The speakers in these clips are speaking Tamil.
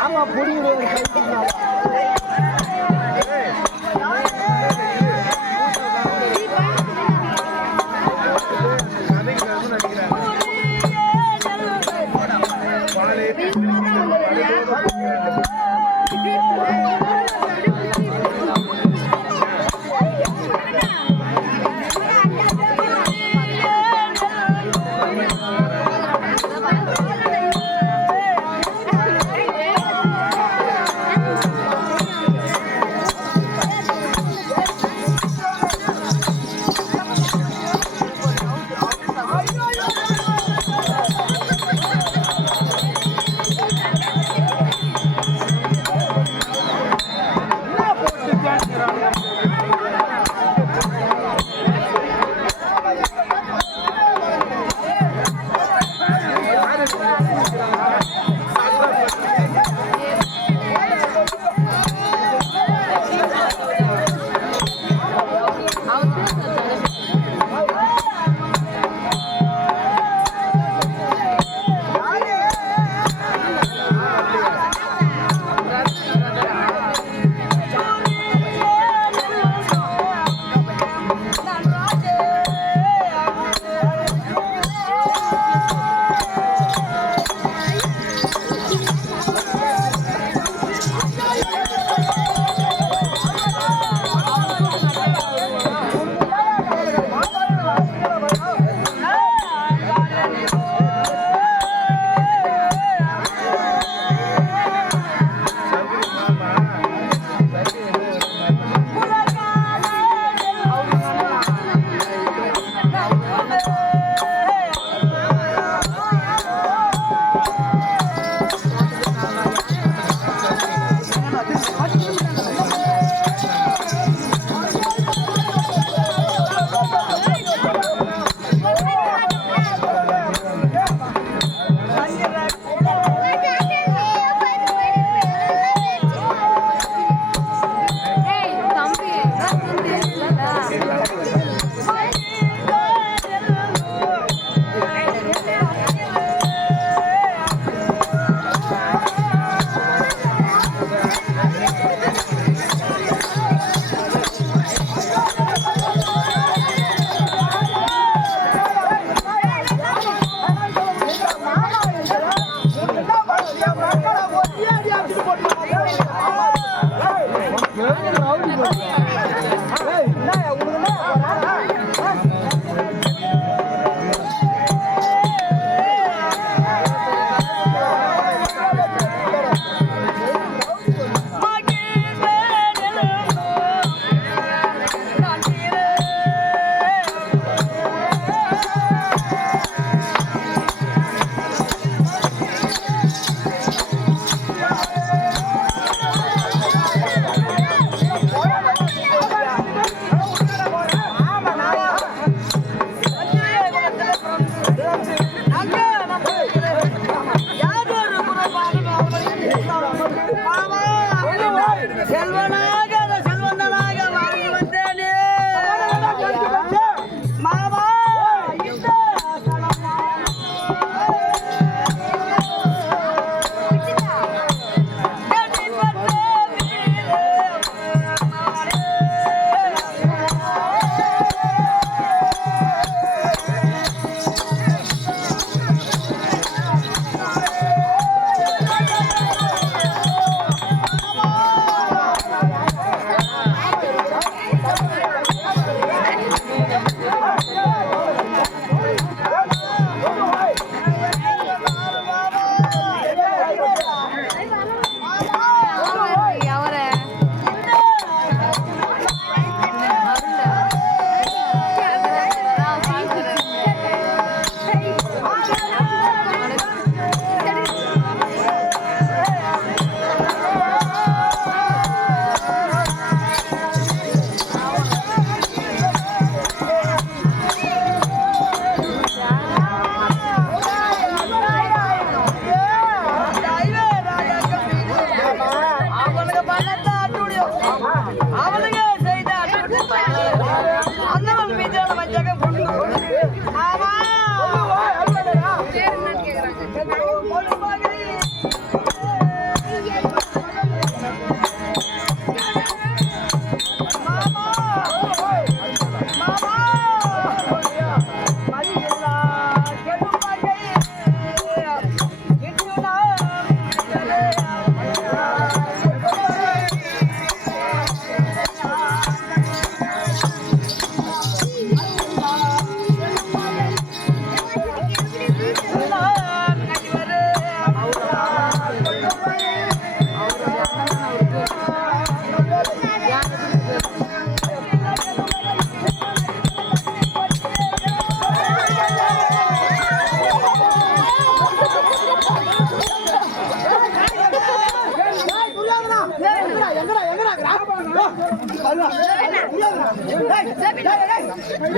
ஆமா புரியுது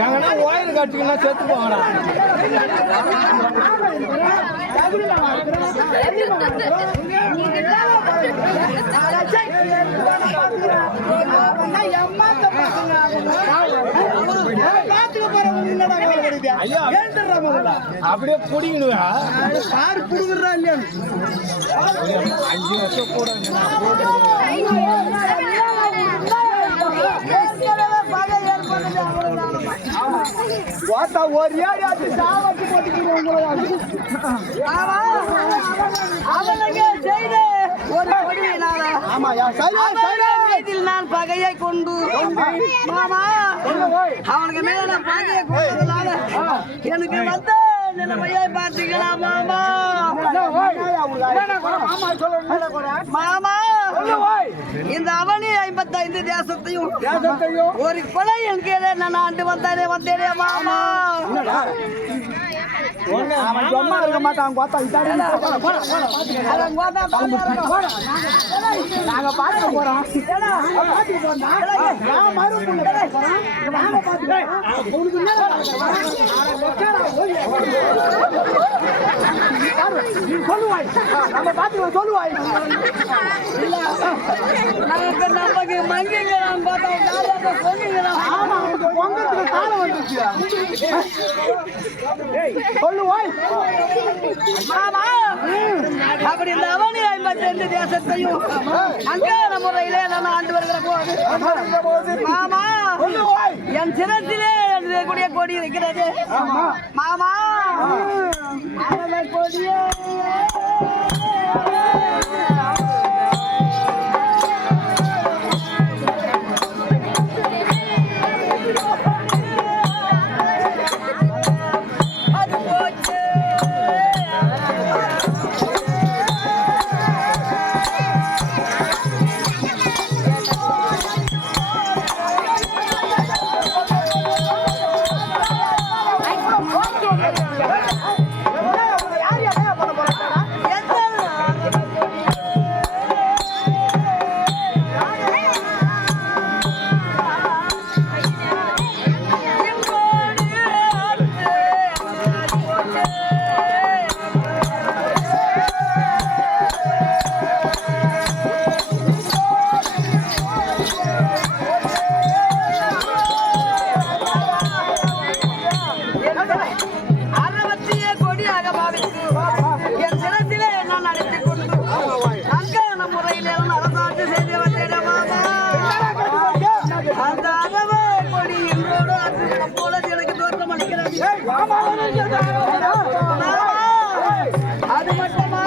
எங்கன்னா ஓயில் கட்டிங்கன்னா செத்து போங்கடா. அப்படியே புடிங்கணுவா பாரு புடுங்குறா இல்லையா 5 வருஷம் கூட ஒரு ஏரியாச்சு சாவட்டு போட்டுக்கிறோம். நான் பகையை கொண்டு மாமா அவனுக்கு மேல நான் பகையை கொண்டதுனால எனக்கு வந்த நிலைமையை பார்த்தீங்களா மாமா? மாமா இந்த அவனி 55 தேசத்தையும் ஒரு கொலை என் கீழே நான் ஆண்டு வந்தேனே மாமா. சும்மா இருக்க மாட்டான் நாங்க பாத்துக்க போறோம். சொல்லுவாய் நம்ம பாத்துக்க சொல்லுவாய் நமக்கு மங்கிங்களாம் பார்த்தா ஆமா பொங்கத்துக்கு காலம் வந்துச்சு சொல்லுவாய். அப்படி இந்த அவனி 52 தேசத்தையும் அங்கார முறையிலே நான் ஆண்டு வருகிற போது மாமா என் சிரத்திலே கூடிய கொடி இருக்கிறது மாமா. கொடியே அது மட்டுமா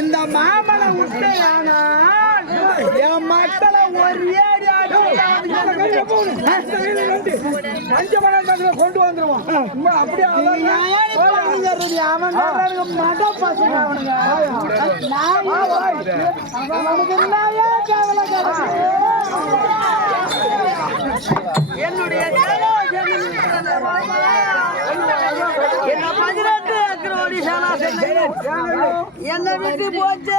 இந்த மாமனை விட்டு என் மக்களை ஒரே கொண்டு வந்துருவான். அப்படியே அவன் மட பசங்க அவனுங்க. என்னுடைய என்ன 18 அக்ரோடி சேனா என்ன விட்டு போச்சு.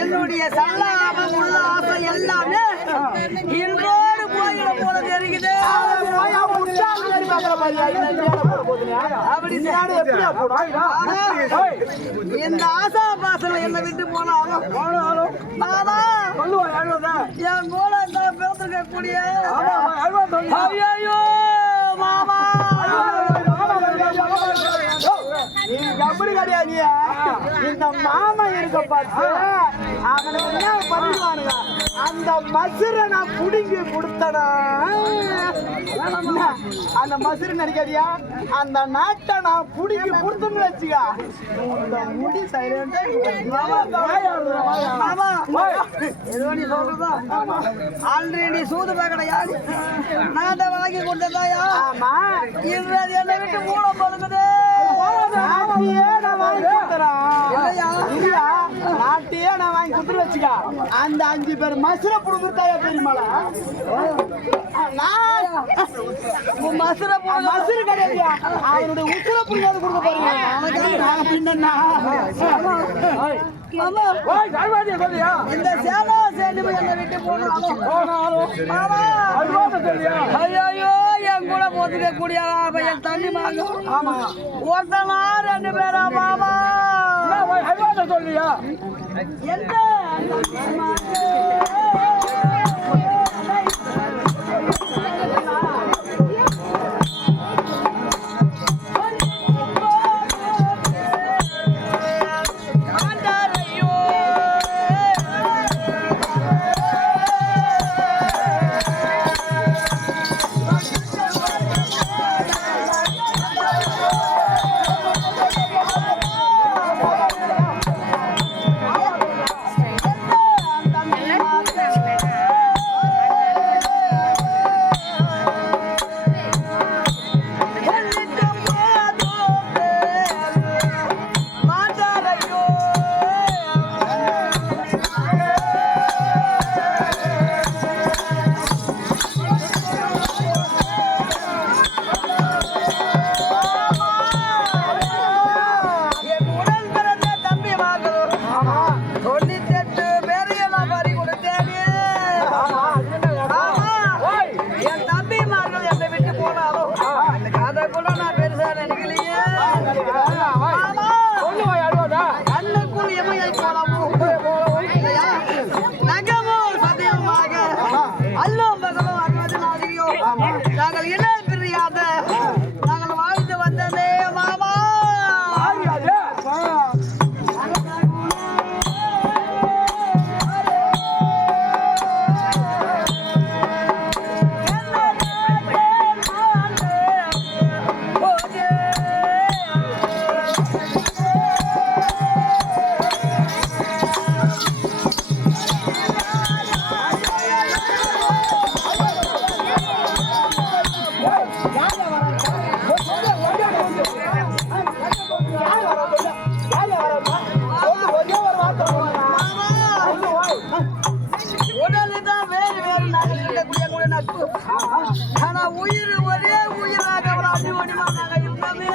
என்னுடைய சல்லாபம் உள்ள ஆசை எல்லாமே இன்றோடு போயிட போல தெரியுது. அப்படி இந்த ஆசா பாசனம் என்ன விட்டு போனாலும் நானா என் கூட பேசிருக்க கூடிய ஐயோ மாமா எப்படி கிடையாது. இந்த மாமன் இருக்க பார்த்து அவனுக்கு என்ன பண்ணிடுவானுங்க. அந்த மசுரை நான் புடிங்கி கொடுத்தனா அந்த மசுரை நினைக்காதியா. அந்த நாட்டை நான் புடிங்கி கொடுத்துன்னு வச்சுக்கா இந்த முடி சைலண்டா ஆல்ரெடி சூது கிடையாது. நாட்டை வாங்கி கொடுத்ததாயா என்னை விட்டு மூட பழுகுது. நாட்டையே நான் வாங்கி கொடுத்து வச்சுக்கா அந்த 5 பேர் மசுரை புடுங்குத்தாயா பெரியமாளா. மசுரை கிடையாதுயா. அவனுடைய உசுரை புரியாது கொடுக்க பாருங்க. பின்னா இந்த சேனா சேர்ந்து என்னை விட்டு போனாலும் ஐயோ என் கூட போத்துக்க கூடிய என் தண்ணி மாகும். ஒருத்தனா 2 பேரா மாமா சொல்லியா என்ன நாங்கள் என்ன பிரியாத நாங்கள் வாழ்ந்து வந்ததே மாமா. ஆனா உயிர் ஒரே உயிராக அடி ஓடிவாங்க இப்பவே.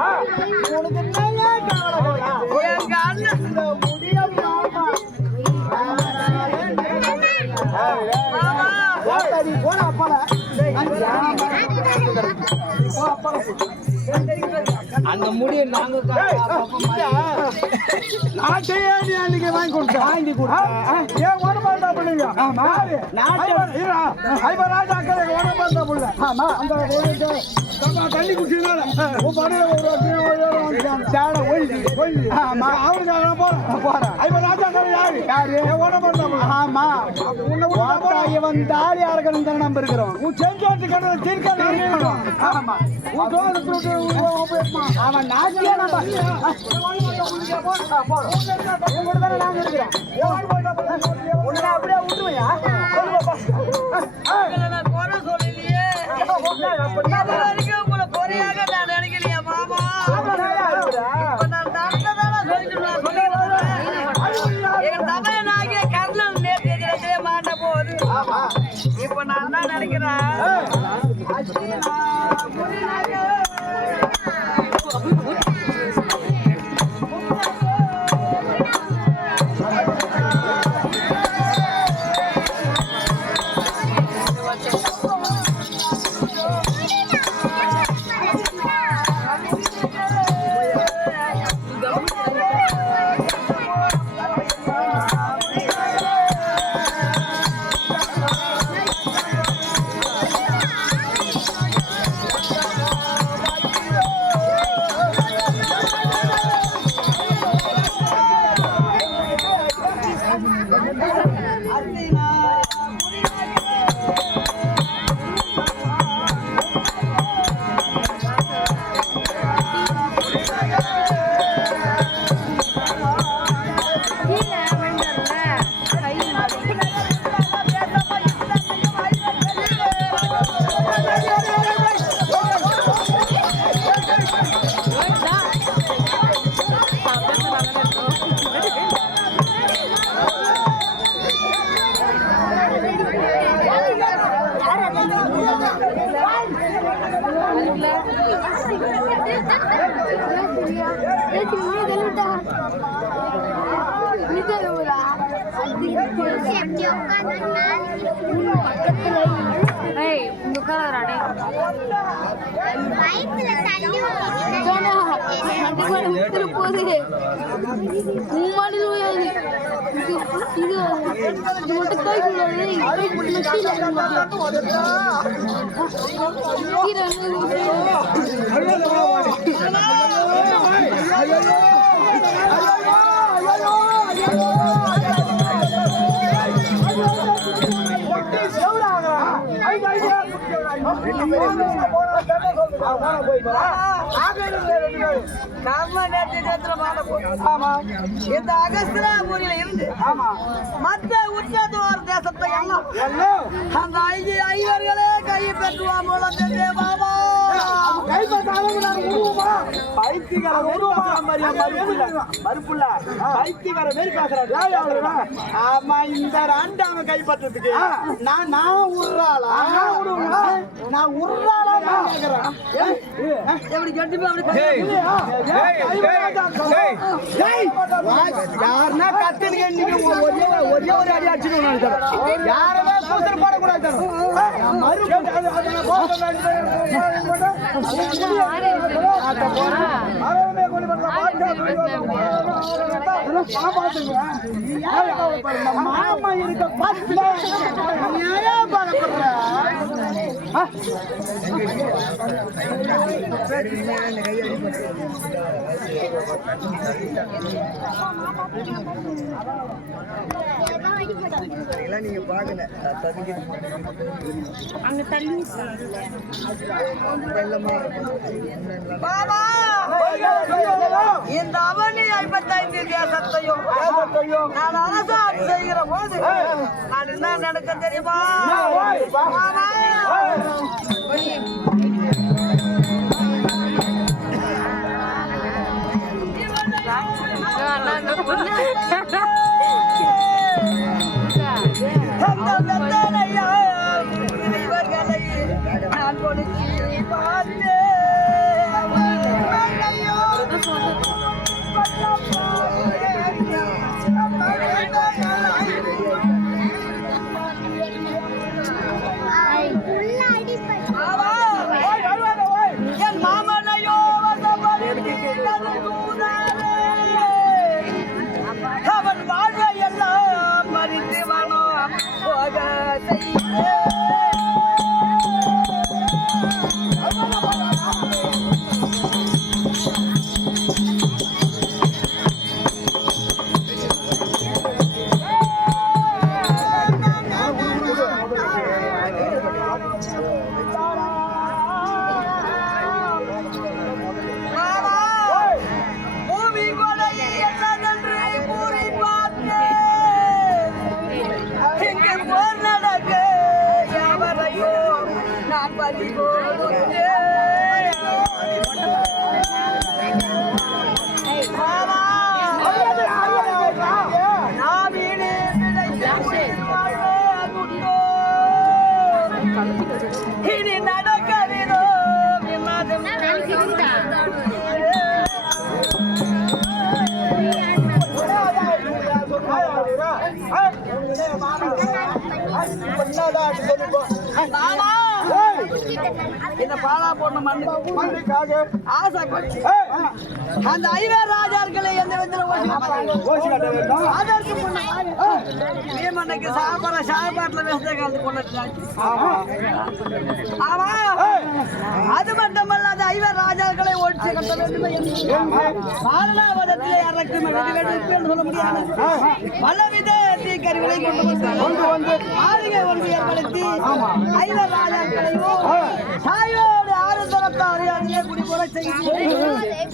உனக்கு என்னையா கவலை? எங்க அண்ணன் இந்த முடிய மாமா போன அப்பால அந்த முடியை நாங்க நாட்டையே நீ அன்னைக்கு வாங்கி கொடுத்தேன் ஏன் ஓடமாட்டா பிள்ளைங்க ஐபராஜாக்கள் ஓடமாட்டா பிள்ளை ஆமா அந்த தண்ணி குடிச்சதுனால அவனுக்கு போறேன் ஐபராஜாக்கள் யாரு ஓடமாட்டா ஆமா இவன் தாலி யாருக்கணும் தானே நம்ப இருக்கிறோம் உன் செஞ்சோட்டு கடை தீர்க்க ஆமா அவன் நாட்டியா நம்ம நாங்க இருக்கிறோம் அப்படியே விட்டுருவையா குறை சொல்லலையே உங்களை குறையாக நான் நினைக்கலையா மாமா இப்ப நான் நடந்ததான சொல்லிட்டு எங்க தமிழனாகிய கர்ணன் நேற்று எதிரே மாட்ட போகுது இப்ப நான் தான் நினைக்கிறேன் இந்த அகஸ்திராபுரியில இருந்து மற்ற உச்சதோர் தேசத்தை எல்லாம் அந்த ஐவர்களே கை பெற்றுவா மூலம் தெரிஞ்சே பாபா கைப்பற்றதுக்கு நான் உர்றாளா நான் உர்றாளா எப்படி கட்டி யாருன்னா கத்துனுங்க நீங்க ஒரே ஒரு அடி அடிச்சுக்கணும் யாருமே கூசர் போடக்கூடாது மாமா இருக்க பாத்துல நீங்க பாக்கல அங்க தள்ளி பாபா இந்த அவனி 55 தேசத்தையும் நான் அரசாட்சி செய்கிற போது நான் என்ன நடக்க தெரியுமா இவர்களை நான் கொடுத்து பார்த்தேன் இனி நடக்கவிதோ விமானம் இந்த பாலா போன மண்ணுக்காக ஆசைப்பட்டு அந்த ஐவர் ராஜாக்களை எந்த விதத்தில் அதற்கு முன்னாடி சாப்பாட்டுல வேஸ்ட காலத்து கொண்டாச்சு. ஆமா, அது மட்டுமல்ல அந்த ஐவர் ராஜாக்களை ஒழிச்சு கட்ட வேண்டும் பாலனாவதத்தில் இறக்கும் என்று சொல்ல முடியாது. பலவித தீக்கருவிகளை கொண்டு வந்து ஆளுகை ஒன்று ஏற்படுத்தி ஐவர் ராஜாக்களையும் சாயோடு ஆறு தரத்த அறியாதையே குடிபோல செய்து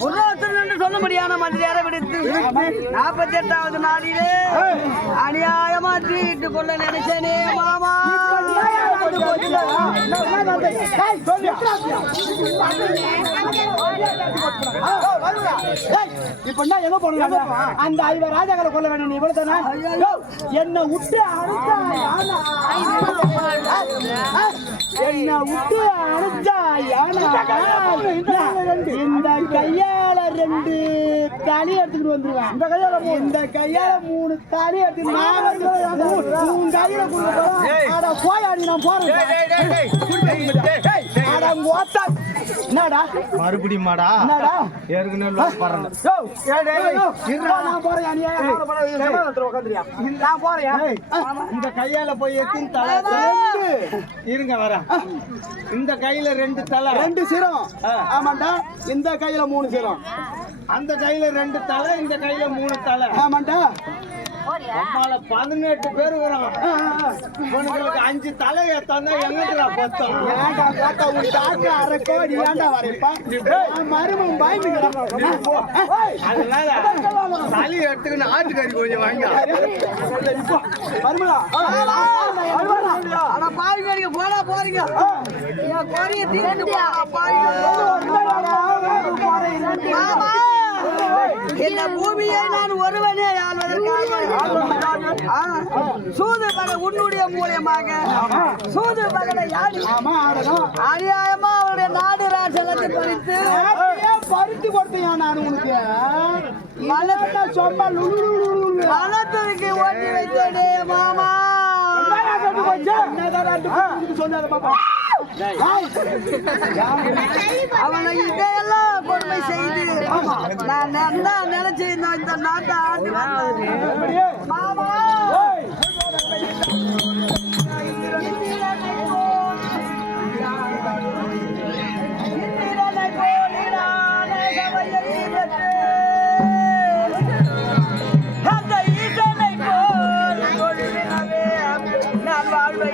உருவத்தில் என்று சொல்ல முடியாத மந்திரியாரை விடுத்து 48வது நாளிலே அநியாயமா தீட்டு கொள்ள நினைச்சேனே மாமா. இப்ப எங்க போன அந்த ஐவர் ராஜாக்களை கொல்ல வேணும். நீ இவ்வளவுதானே என்ன விட்டு அனுப்பிச்சா என்ன விட்டு அனுப்பிச்சா இந்த கையால 2 தலி எடுத்துட்டு வந்துருவேன். இந்த கையால 3 தலி எடுத்துட்டு உன் கையில போயாடி நான் போறேன். என்னடா மறுபடியும் மாடா என்னடா ஏற்கனவே நான் போறேன். இந்த கையால போய் எத்தின் தலை இருங்க வர. இந்த கையில 2 தலை 2 சிரம். ஆமாண்டா, இந்த கையில 3 சிரம். அந்த கையில 2 தலை, இந்த கையில 3 தலை. ஆமாண்டா, 18 பேர் வரான். உனக்கு 5 தலை ஏத்தாந்தா எங்கடா பத்தம்? ஏன்டா கேட்டா உன் டாக்கு 1/2 கோடி ஏன்டா வரேப்பா? மருமம் பயந்துக்கிறான். அதனால தலை எடுத்துக்கின்னு ஆட்டுக்கறி கொஞ்சம் வாங்க. மருமலா அட பாருங்க, போடா போறீங்க. என் கோரிய தீர்ந்து மாமா, இந்த பூமியை நான் ஒருவனே சூது பகல் உன்னுடைய மூலியமாக சூது பகலை யாரு அநியாயமா அவருடைய நாடு ராஜலத்தை பறித்து பறித்து கொடுத்தேன் நான் உனக்கு. மலத்திற்கு ஓட்டி வைத்தேனே மாமா. அவனை இதையெல்லாம் கொடுமை செய்து நான் என்ன நினைச்சு இந்த நாட்டை ஆண்டு மாமா. நான் வாழ்வை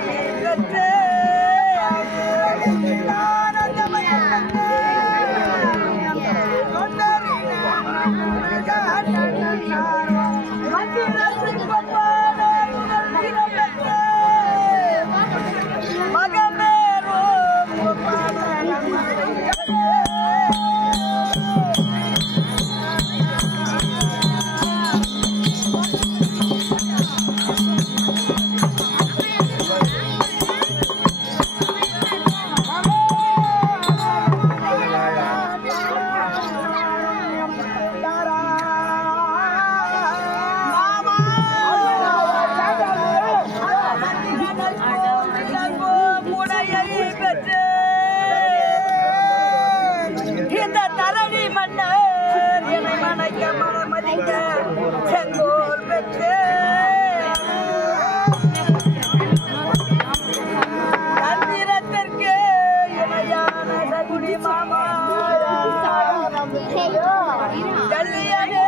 செங்கோல் பெற்று தந்திரத்திற்கு இணையான சகுடி மாமா. கல்லியனே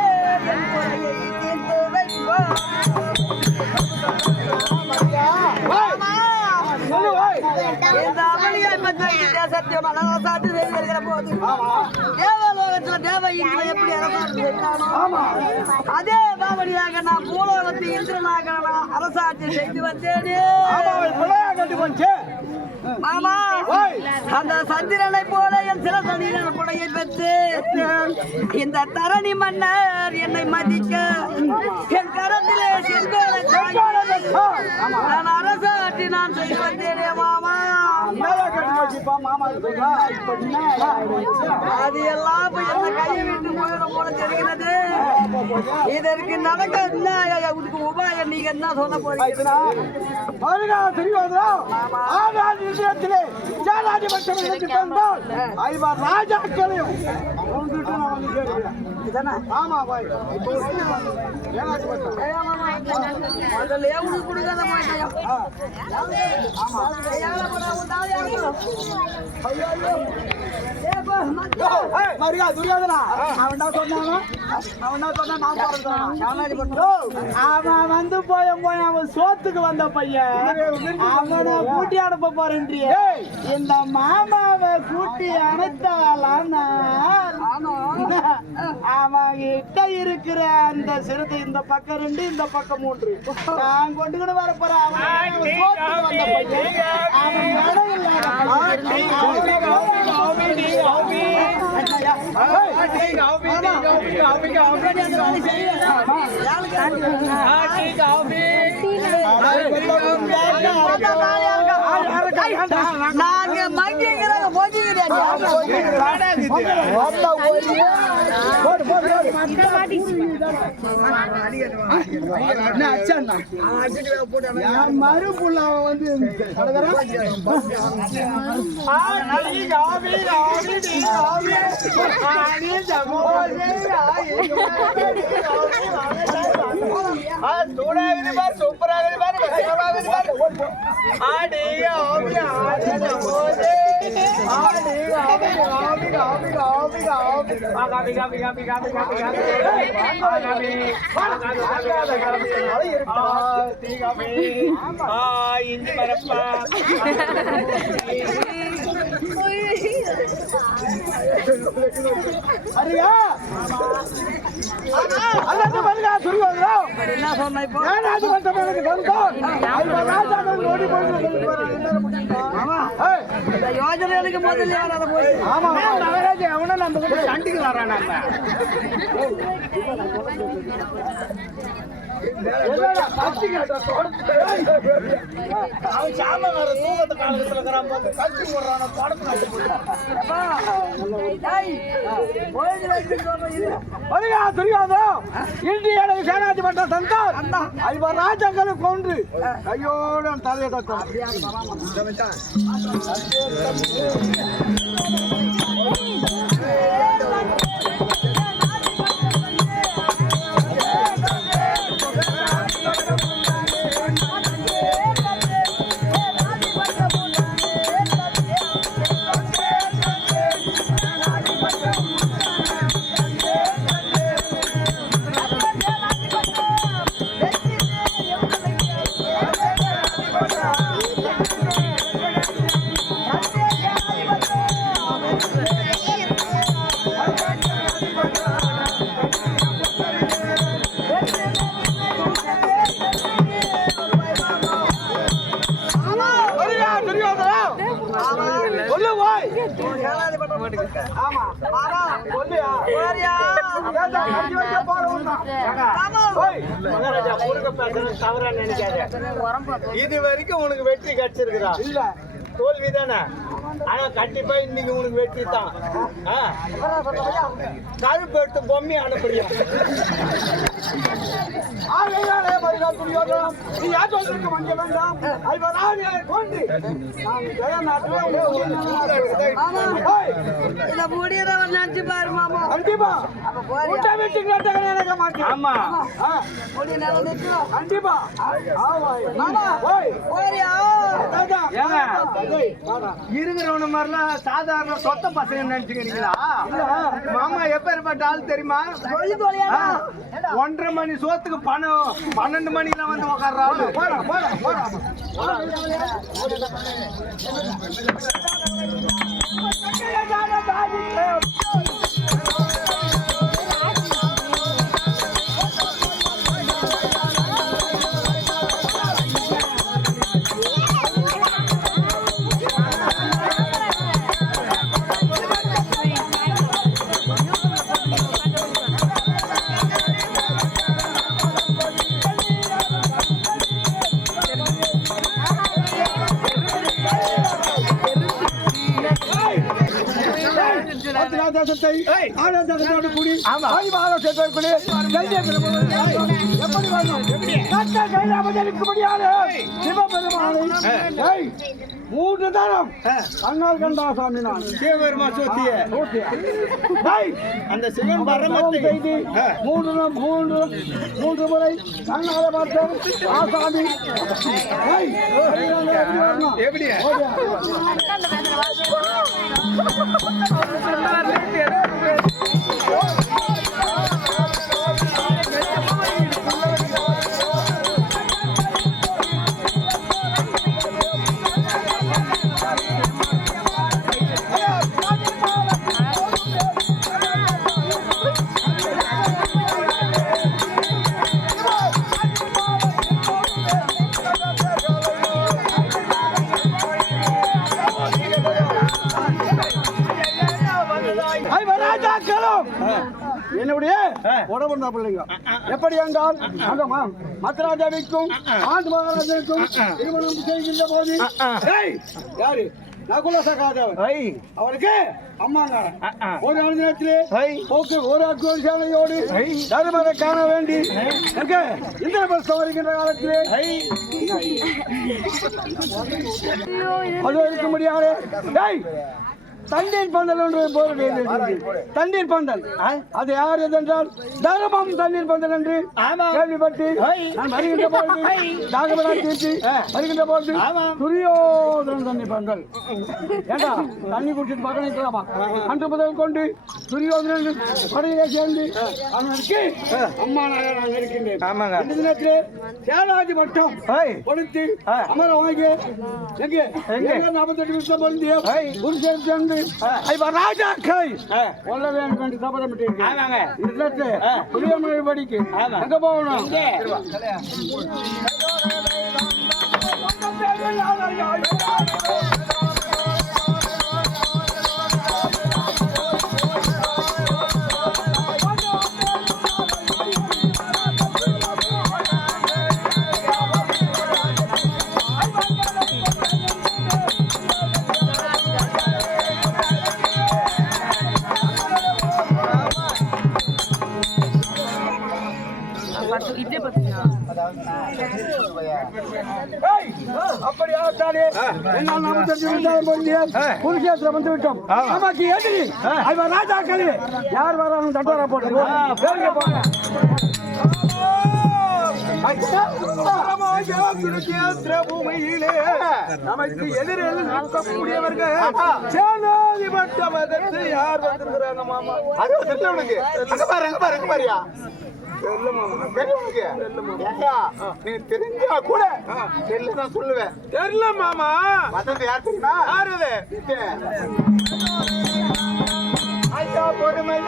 என் குறையை தீர்த்து வைப்போம் மாமா. இந்த அமளியை பற்றி சத்தியம் அரசாட்டு செய்து வருகிற போது தேவலோகத்தில் தேவ இந்திரன் எப்படி அரசாட்சி செய்தானோ அதே பாவடியாக நான் பூலோகத்தில் இந்திரனாக அரசாட்சி செய்து வந்தேனே மாமா. அந்த சந்திரனை போல என் சில சனியின் கொடையை பெற்று இந்த தரணி மன்னர் என்னை மதிக்க என் கரத்திலே செங்கோலை நான் அரசாட்டி நான் செய்து வந்தேனே மாமா. அது எல்லாம் என்ன கையை விட்டு போயிடும் போல தெரிகிறது. இதற்கு நடக்க இதுக்கு உபாயம் நீங்க என்ன சொல்ல போறீங்க? ராஜாக்களையும் துரியோதனா அவன் வந்து போய் அவன் சோத்துக்கு வந்த பையன் அவனை கூட்டி அனுப்ப போறேன்றிய இந்த மாமாவை கூட்டி அனுத்தாலான அவன் கிட்ட இருக்கிற அந்த சிறுத்தை இந்த பக்கம் 2 இந்த பக்கம் 3 நான் கொண்டுகிட்டு வர போறேன். நாங்க மங்கிங்கிறாங்க மறுபுள்ள வந்து யோஜனைகளுக்கு முதல்ல வராத போய் அவனை நம்ம சண்டிக்கு வரான். சேனாதி பட்ட சந்தார் ராஜாக்களை கொன்று ஐயோட தலையிட்ட இது வரைக்கும் உனக்கு வெற்றி கிடைச்சிருக்கிறா இல்ல தோல்வி தானே. ஆனா கண்டிப்பா இன்னைக்கு உனக்கு வெற்றி தான். கருப்பு எடுத்து பொம்மை அனுப்புறியா? நினைச்சு பாரு மாமா. கண்டிப்பா கண்டிப்பா இருக்கிறவன மாதிரிலாம் சாதாரண சொத்த பசங்க நினைச்சுக்கிறீங்களா? மாமா எப்பேற்பட்ட ஆள் தெரியுமா? 1:30 மணி சோத்துக்கு பணம் 12 மணிக்கெல்லாம் வந்து உக்காடுறாங்க. தேசத்தை ஆரிய தேசத்தோடு கூடி ஆதிபாக சேர்த்தக்கூடிய எப்படி வரணும் கட்ட கையில் அமர்ந்திருக்கும்படியான சிவபெருமானை 3 தரம் கண்ணால் கண்டாசாமி நான் சிவபெருமா சோத்திய அந்த சிவன் பரமத்தை செய்து 3 முறை கண்ணால பார்த்தோம் ஆசாமி எப்படி என்னுடைய உடம்பு பிள்ளைங்க எப்படி என்றால் அந்த மத்ராஜாவிற்கும் ஆண்டு மகாராஜாவுக்கும் திருமணம் செய்கின்ற போது யாரு நகுல சகாதேவன் அவருக்கு அம்மாங்காரன் ஒரு நேரத்திலே ஒரு அக்குவரிசாலையோடு தருமரை காண வேண்டி இந்திரபிரஸ்தம் வருகின்ற காலத்திலே அது இருக்க முடியாது தண்ணீர் பந்தல் ஒன்று தண்ணீர் பந்தல் அது யார் என்றால் தர்மம் தண்ணீர் பந்தல் என்று கேள்விப்பட்டு நான் வருகின்ற பொழுது வருகின்ற பொழுது துரியோதனன் தண்ணீர் பந்தல் ஏண்டா தண்ணி குடிச்சிட்டு பார்க்க நிற்கலாமா அன்று முதல் கொண்டு துரியோதனன் படையிலே சேர்ந்து அவனுக்கு அம்மா நான் இருக்கின்றேன் இந்த தினத்திலே சேலாதி மட்டம் கொடுத்து அமர வாங்கி எங்கே 48 நிமிஷம் பொருந்திய புருஷன் சேர்ந்து ராஜாக்கள் சொல்ல வேண்டும் சபதமிட்டு புளியமலை படிக்கு அங்க போகணும் குருஷேத்திரம் வந்து விட்டோம் நமக்கு எதிரி ராஜாக்களே யார் வராலும் தண்டோரா போட்டு பூமியிலே நமக்கு எதிரில் நிற்கக்கூடியவர்கள் சேனாதிபட்ட யார் வந்திருக்கிறாங்க மாமா பாருங்க பாரியா நீ தெரிஞ்சா கூட தெரியல சொல்லுவேன் தெரியல மாமா மதத்தை யார் தெரியுமா யாரு ஐயா பொறுமை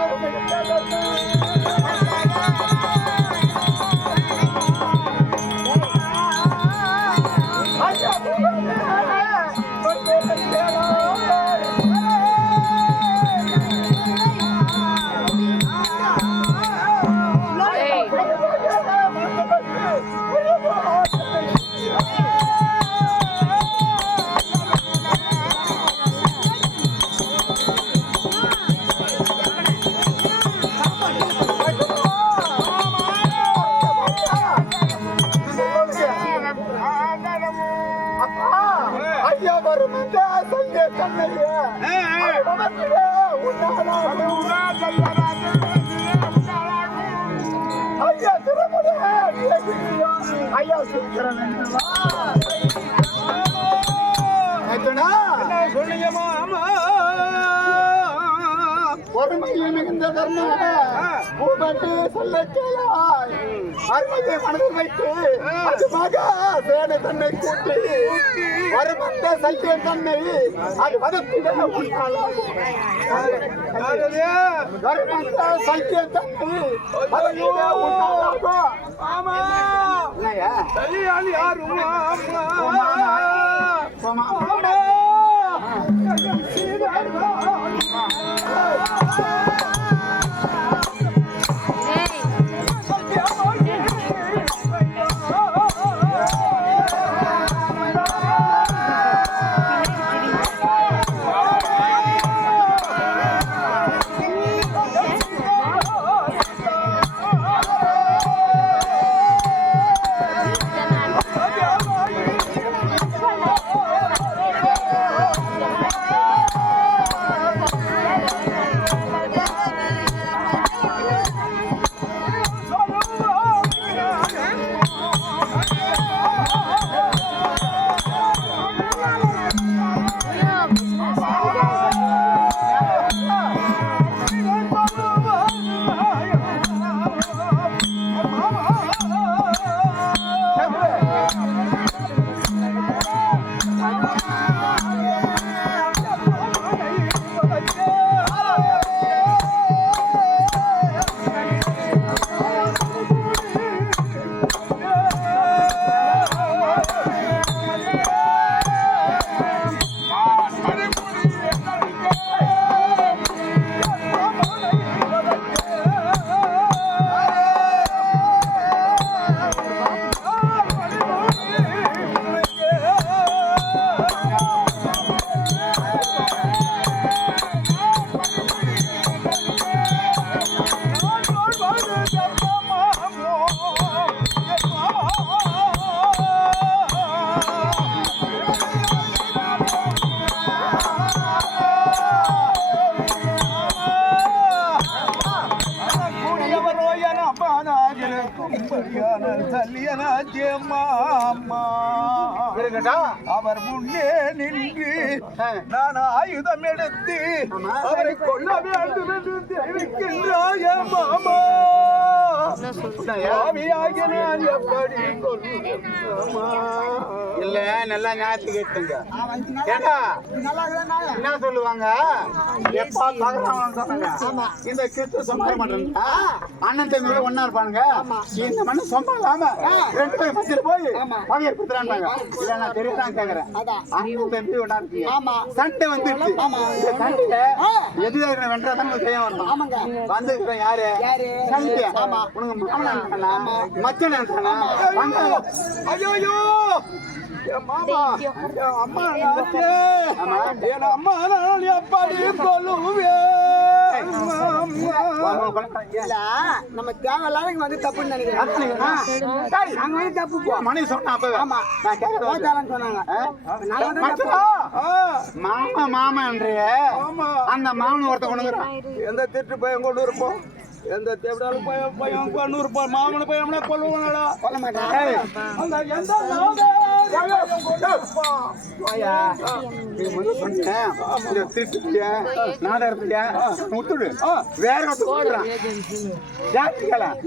பொறுமையில் மிகுந்த தர்மம் பூபட்டு சொல்ல கேளாய் அருமையை மனதில் வைத்து அது மகா சேனை தன்னை கூட்டி வருமந்த சைக்கியம் தன்னை அது வதத்திட வருமந்த சைக்கியம் தன்னை ஆமா சரியாளி யாரும் அவர் முன்னே நின்று நான் ஆயுதம் எடுத்து அவரை கொல்ல வேண்டும் என்று தெரிவிக்கின்றாய மாமா. நான் எப்படி இல்ல நல்லா ஞாபகம் கேட்டுங்க. ஏண்டா என்ன சொல்லுவாங்க, எப்பா பாக்குறாங்க இந்த கிறிஸ்து சமாள மாட்டாங்க, அண்ணன் தம்பி ஒன்னா இருப்பாங்க, இந்த மண்ணு சொல்லாம ரெண்டு பேரும் பத்திர போய் பகையர் குத்துறாங்க. இல்ல நான் தெரியாதான் கேக்குறேன், அண்ணன் தம்பி ஒன்னா இருக்கீங்க, சண்டை வந்துருச்சு. இந்த சண்டையில எதிராக வென்றாதான் செய்ய வரணும். வந்துருக்கிறேன் யாரு சண்டை உனக்கு மாமனா மச்சனா ஐயோ மாமா அம்மா அம்மா நான் எப்படி கொள்ளுவேன். நம்ம தேவையில்லாத வந்து தப்புன்னு நினைக்கிறேன். தப்பு மணி சொன்னா சொன்னாங்க மாமா மாமா என்றே அந்த மாமன் ஒருத்த கொண்டுங்கிறான். எந்த திட்டு பையன் கொண்டு இருப்போம், எந்த தேவையாலும் பையன் கொண்டு இருப்போம். மாமனை பையன் கொள்ளுவாங்களா கொல்ல மாட்டேன்.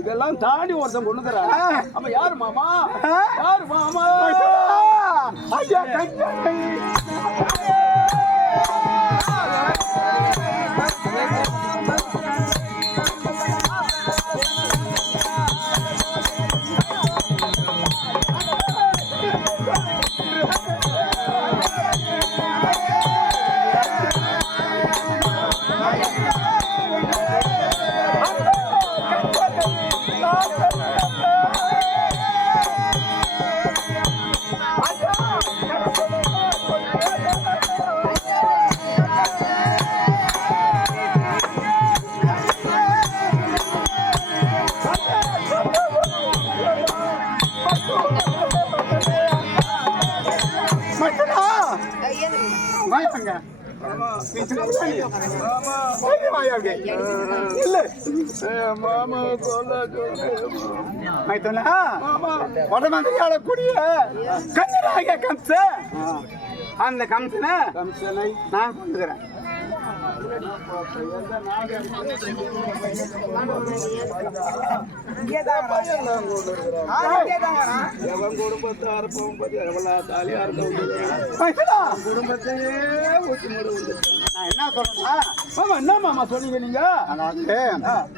இதெல்லாம் தாண்டி ஒருத்தன் கொண்டுக்கிறான். அப்ப யாரு மாமா, யாரு மாமா? அந்த கம்சனை நான் கொண்டுக்கிறேன். குடும்பத்தையே என்ன சொல்றேன், என்ன மாமா சொன்னீங்க நீங்க?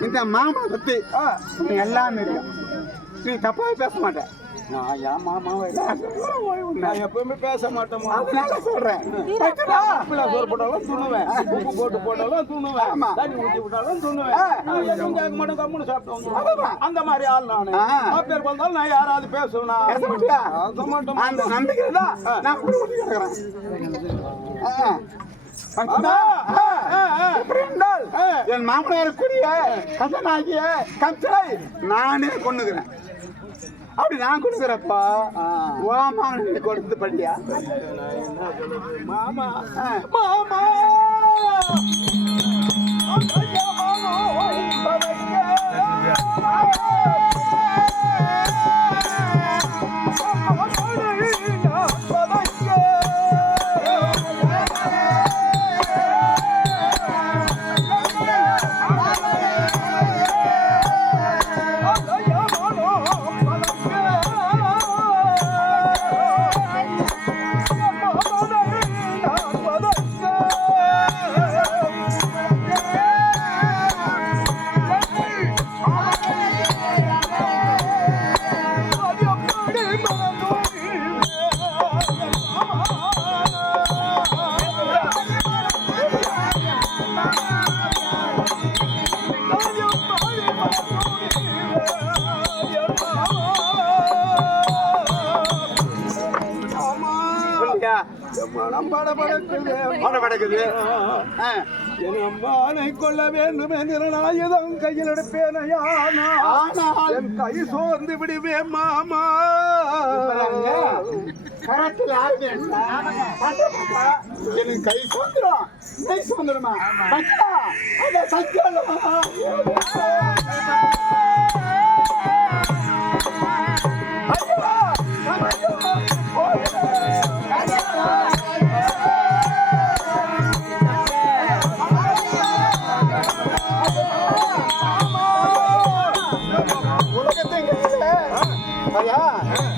இந்த மாமா பத்தி எல்லாம் தெரியும், நீ தப்பா பேச மாட்டேன். நான் எப்பவுமே பேச மாட்டேன், சொல்றேன். சோறு போட்டாலும் துண்ணுவேன், உப்பு போட்டு போட்டாலும் துண்ணுவேன், தண்ணி ஊற்றி விட்டாலும் துண்ணுவேன். எதுவும் கேட்க மாட்டேன், கம்முன்னு சாப்பிட்டு அந்த மாதிரி ஆள் நானு. பேர் வந்தாலும் நான் யாராவது பேசுவேன், அந்த நம்பிக்கை தான் நான் என் மாமனாருக்குரிய கசனாகிய கம்சனை நானே கொண்டுகிறேன். அப்படி நான் கொடுக்குறப்பா வாமா கொடுத்து பண்ணியா மாமா மாமா அம்மானை கொள்ள வேண்டும் என்ற ஆயுதம் கையில் எடுப்பேன் கை சோர்ந்து விடுவேன் மாமா கரத்தில் எனக்கு கை சோந்துடும் கை சோந்துடுமா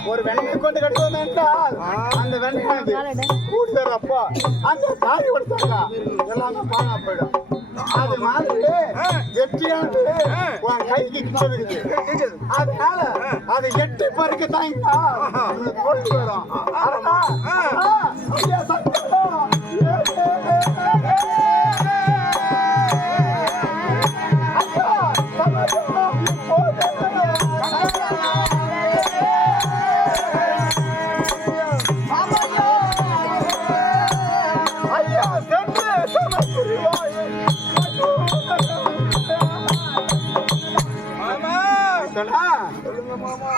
ஒரு வெண்ணை கொண்டு கட்டுவோம் என்றால் அந்த வெண்ணை கூடி வர்றப்போ அந்த தாலி கொடுத்தாங்க எல்லாமே பாழா போயிடும் அது மாதிரி வெற்றியானது உன் கைக்கு இருக்குது அதனால அதை எட்டி பறிக்க தாங்க கொண்டு வரும்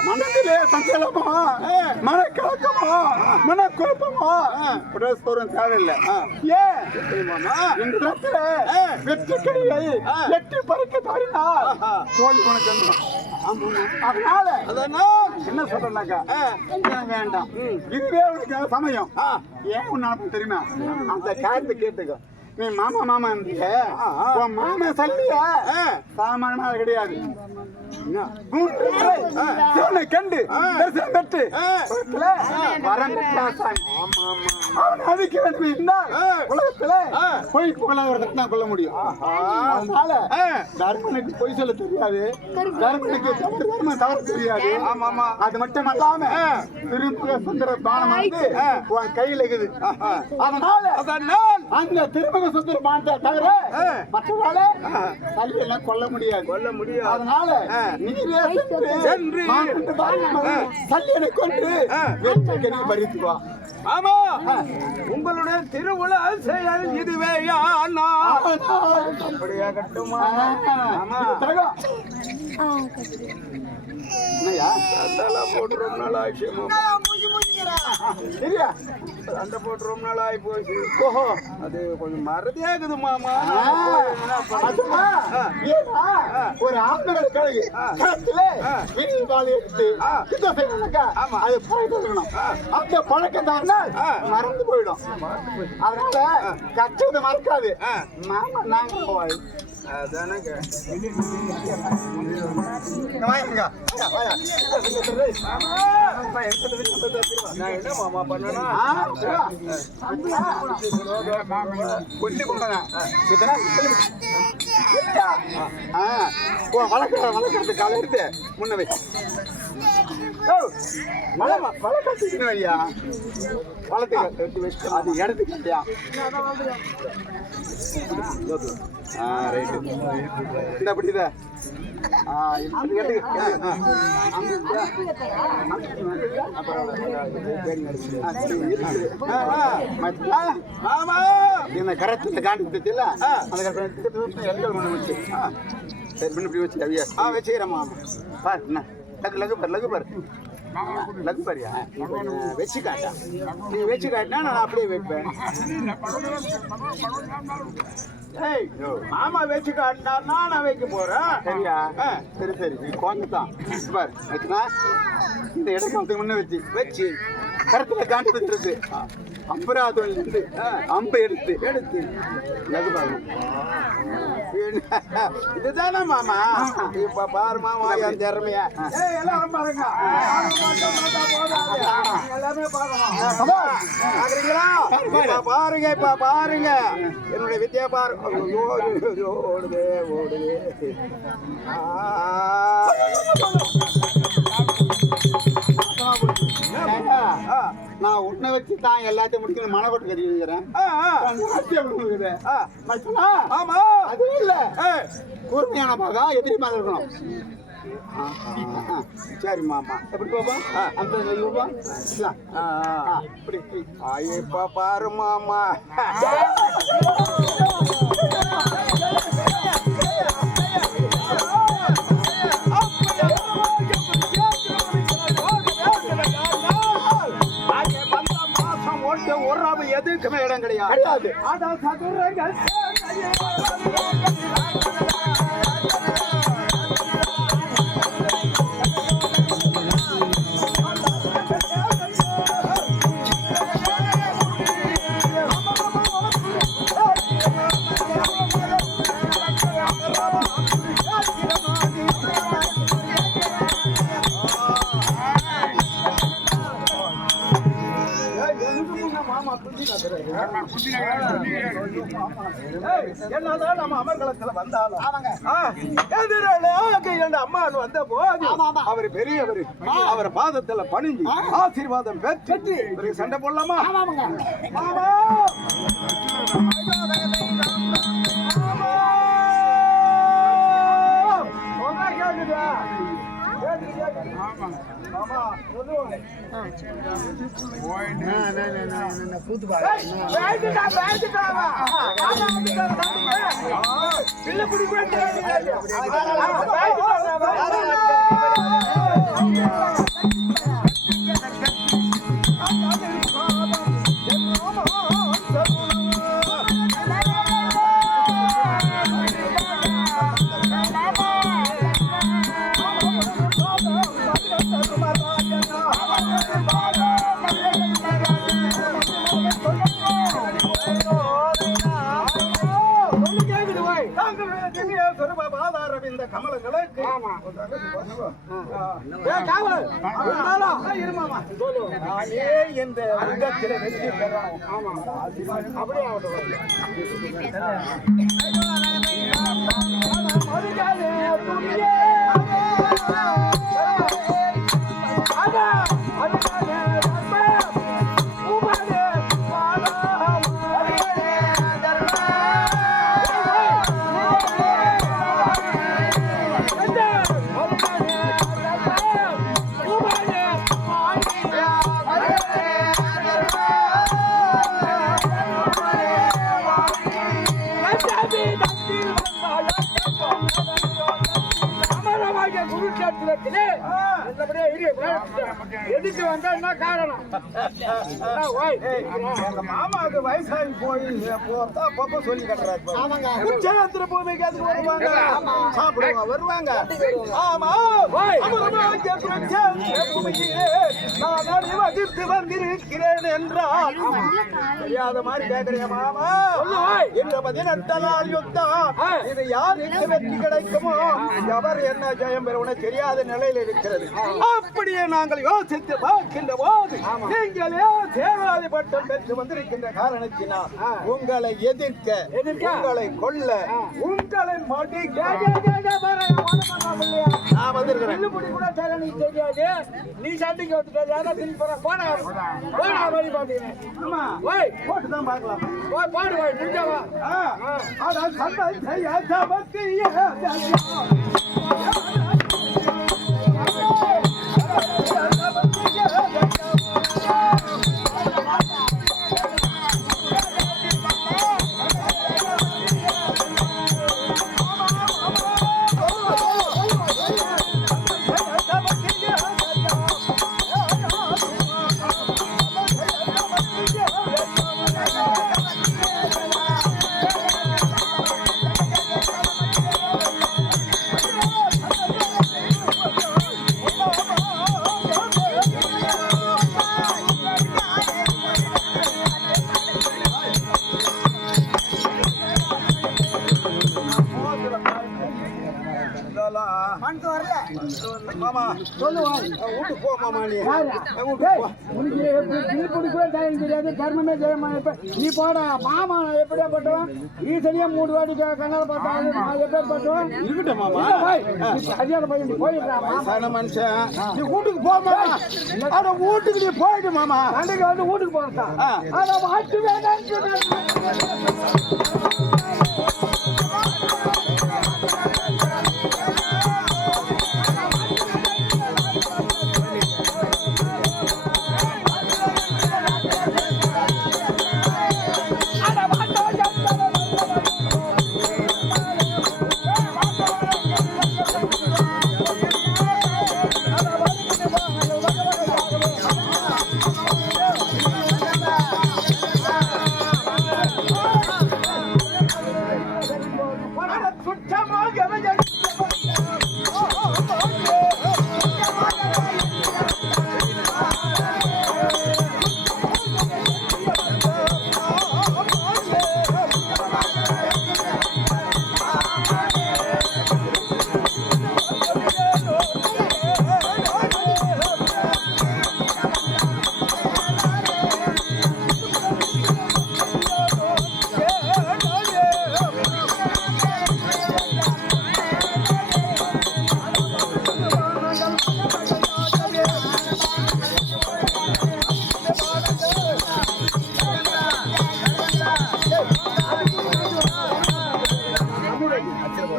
மனத்திலே சஞ்சலமா மனக்கலக்கமா மனக்குழப்பமா பிரஸ்தோரம் தேவையில்லை ஏன் இந்த இடத்துல வெற்றி கையை எட்டி பறிக்க தவறினால் தோல்வி உனக்கு அதனால என்ன சொல்றேன்னாக்கா வேண்டாம் இதுவே உனக்கு சமயம் ஏன் உன்னால தெரியுமா அந்த காரியத்தை கேட்டுக்கோ நீ மாமா மாமா உன் மாமா சொல்லியா சாமானா கிடையாது சிவனை கண்டு தரிசனம் பெற்று அதுக்கு வேண்டும் என்றால் உலகத்துல பொய் புகழாகிறதுக்கு நான் கொள்ள முடியும் அதனால தர்மனுக்கு பொய் சொல்ல தெரியாது தர்மனுக்கு தர்மம் தவற தெரியாது அது மட்டும் அல்லாம திருமுக சுந்தர பானம் வந்து உன் கையில இருக்குது அதனால அந்த திருமுக சுந்தர பானத்தை தவிர மற்றவாழ கல்வியெல்லாம் கொல்ல முடியாது அதனால நீரே சென்று கல்யாணை கொண்டு வெற்றி பறித்து வா ஆமா உங்களுடைய திருவிழா செயல் இதுவே அப்படியா கட்டுமா போட்டு ரொம்ப நாள் ஆயிடுச்சு சரியா சண்டை போட்டு ரொம்ப நாள் ஆகி போச்சு ஓஹோ அது கொஞ்சம் மறதியாகுது மாமா ஒரு ஆம்பளை கழகு எடுத்து அது பழக்கம் அந்த பழக்கம் மறந்து போயிடும் அதனால கச்சதை மறக்காது மாமா நாங்க என்ன மாமா பண்ணனா வளர்க்கறது கால எடுத்து முன்ன வை வளர்க்கணும் ஐயா வளர்த்து அது இடத்துக்கு இல்லையா ரைட்டு இந்த அப்படித கரத்துல காண்டி அந்த சரி இப்படி வச்சு வச்சுக்கிறேன் பாரு என்ன லகு பாரு லக்கு பாரியா வச்சு காட்டா நீ வச்சு காட்டினா நான் அப்படியே வைப்பேன். மாமா வச்சு காட்டினா நான் வைக்க போறேன். சரியா? சரி சரி நீ குழந்தைதான் பாரு வச்சுனா இந்த இடத்துக்கு முன்ன வச்சு கருத்துல காண்டி வச்சிருக்கு. அப்புறம் அது வந்து அம்பை எடுத்து லகு பாரு. இதுதானே மாமா? இப்ப பாரு மாமா என் திறமைய எல்லாரும் பாருங்க. பாருங்க இப்ப பாருங்க என்னுடைய வித்தியா பாரு. ஓடுது நான் உன்னை வச்சு தான் எல்லாத்தையும் முடிக்கணும். மனக்கோட்டை கட்டிக்கிறேன். ஆமா அது இல்ல கூர்மையான பாகா எதிரி மேல இருக்கணும். சரி மாமா எப்படி பாப்பா அந்த பாரு மாமா. எதுக்குமே இடம் கிடையாது. என்னதான் நம்ம அமர்கலத்துல வந்தாலும் அம்மா வந்த போது அவர் பெரியவர். அவர் பாதத்துல பணிஞ்சு ஆசீர்வாதம் பெற்று சண்டை போடலாமா? மாமா இந்த உலகத்தில் வெற்றி பெறணும். அப்படியே எதுக்கு வந்தா என்ன காரணம்? மாமாவுக்கு வயசாகி போய் அப்பப்ப சொல்லி கட்டுறாரு. பூமிக்கு அதுக்கு வருவாங்க, சாப்பிடுவாங்க, வருவாங்க. ஆமா நான் வகித்து வந்திருக்கிறேன் என்றால் தெரியாத மாதிரி கேட்கிறேன் மாமா. இந்த 18 நாள் யுத்தம் இது யாருக்கு வெற்றி கிடைக்குமோ எவர் என்ன ஜெயம் பெறுவன தெரியாத நிலையில் இருக்கிறது. அப்படியே நாங்கள் யோசித்து பார்க்கின்ற போது நீங்களே தேவாதி பட்டம் பெற்று வந்திருக்கின்ற காரணத்தினால் உங்களை எதிர்க்க, உங்களை கொல்ல, உங்களை மடிக்க நான் வந்திருக்கிறேன். நீ சண்டைக்கு போட்டுதான் பார்க்கலாம். பாடு மாமா சொல்லுவான் வீட்டுக்கு போ மாமா நீ உனக்கு கூட டைம் தெரியாது தர்மமே ஜெயமா இப்ப நீ போட மாமா நான் எப்படியா பட்டுவேன் ஈசனியா 3 வாட்டி கண்ணால பார்த்தாங்க நான் எப்படி பட்டுவேன் இருக்கட்டும் மாமா சரியான பையன் நீ போயிடுறா சாதாரண மனுஷன் நீ வீட்டுக்கு போ மாமா அட வீட்டுக்கு நீ போயிடு மாமா அன்றைக்கு வந்து வீட்டுக்கு போறதா அத மாட்டு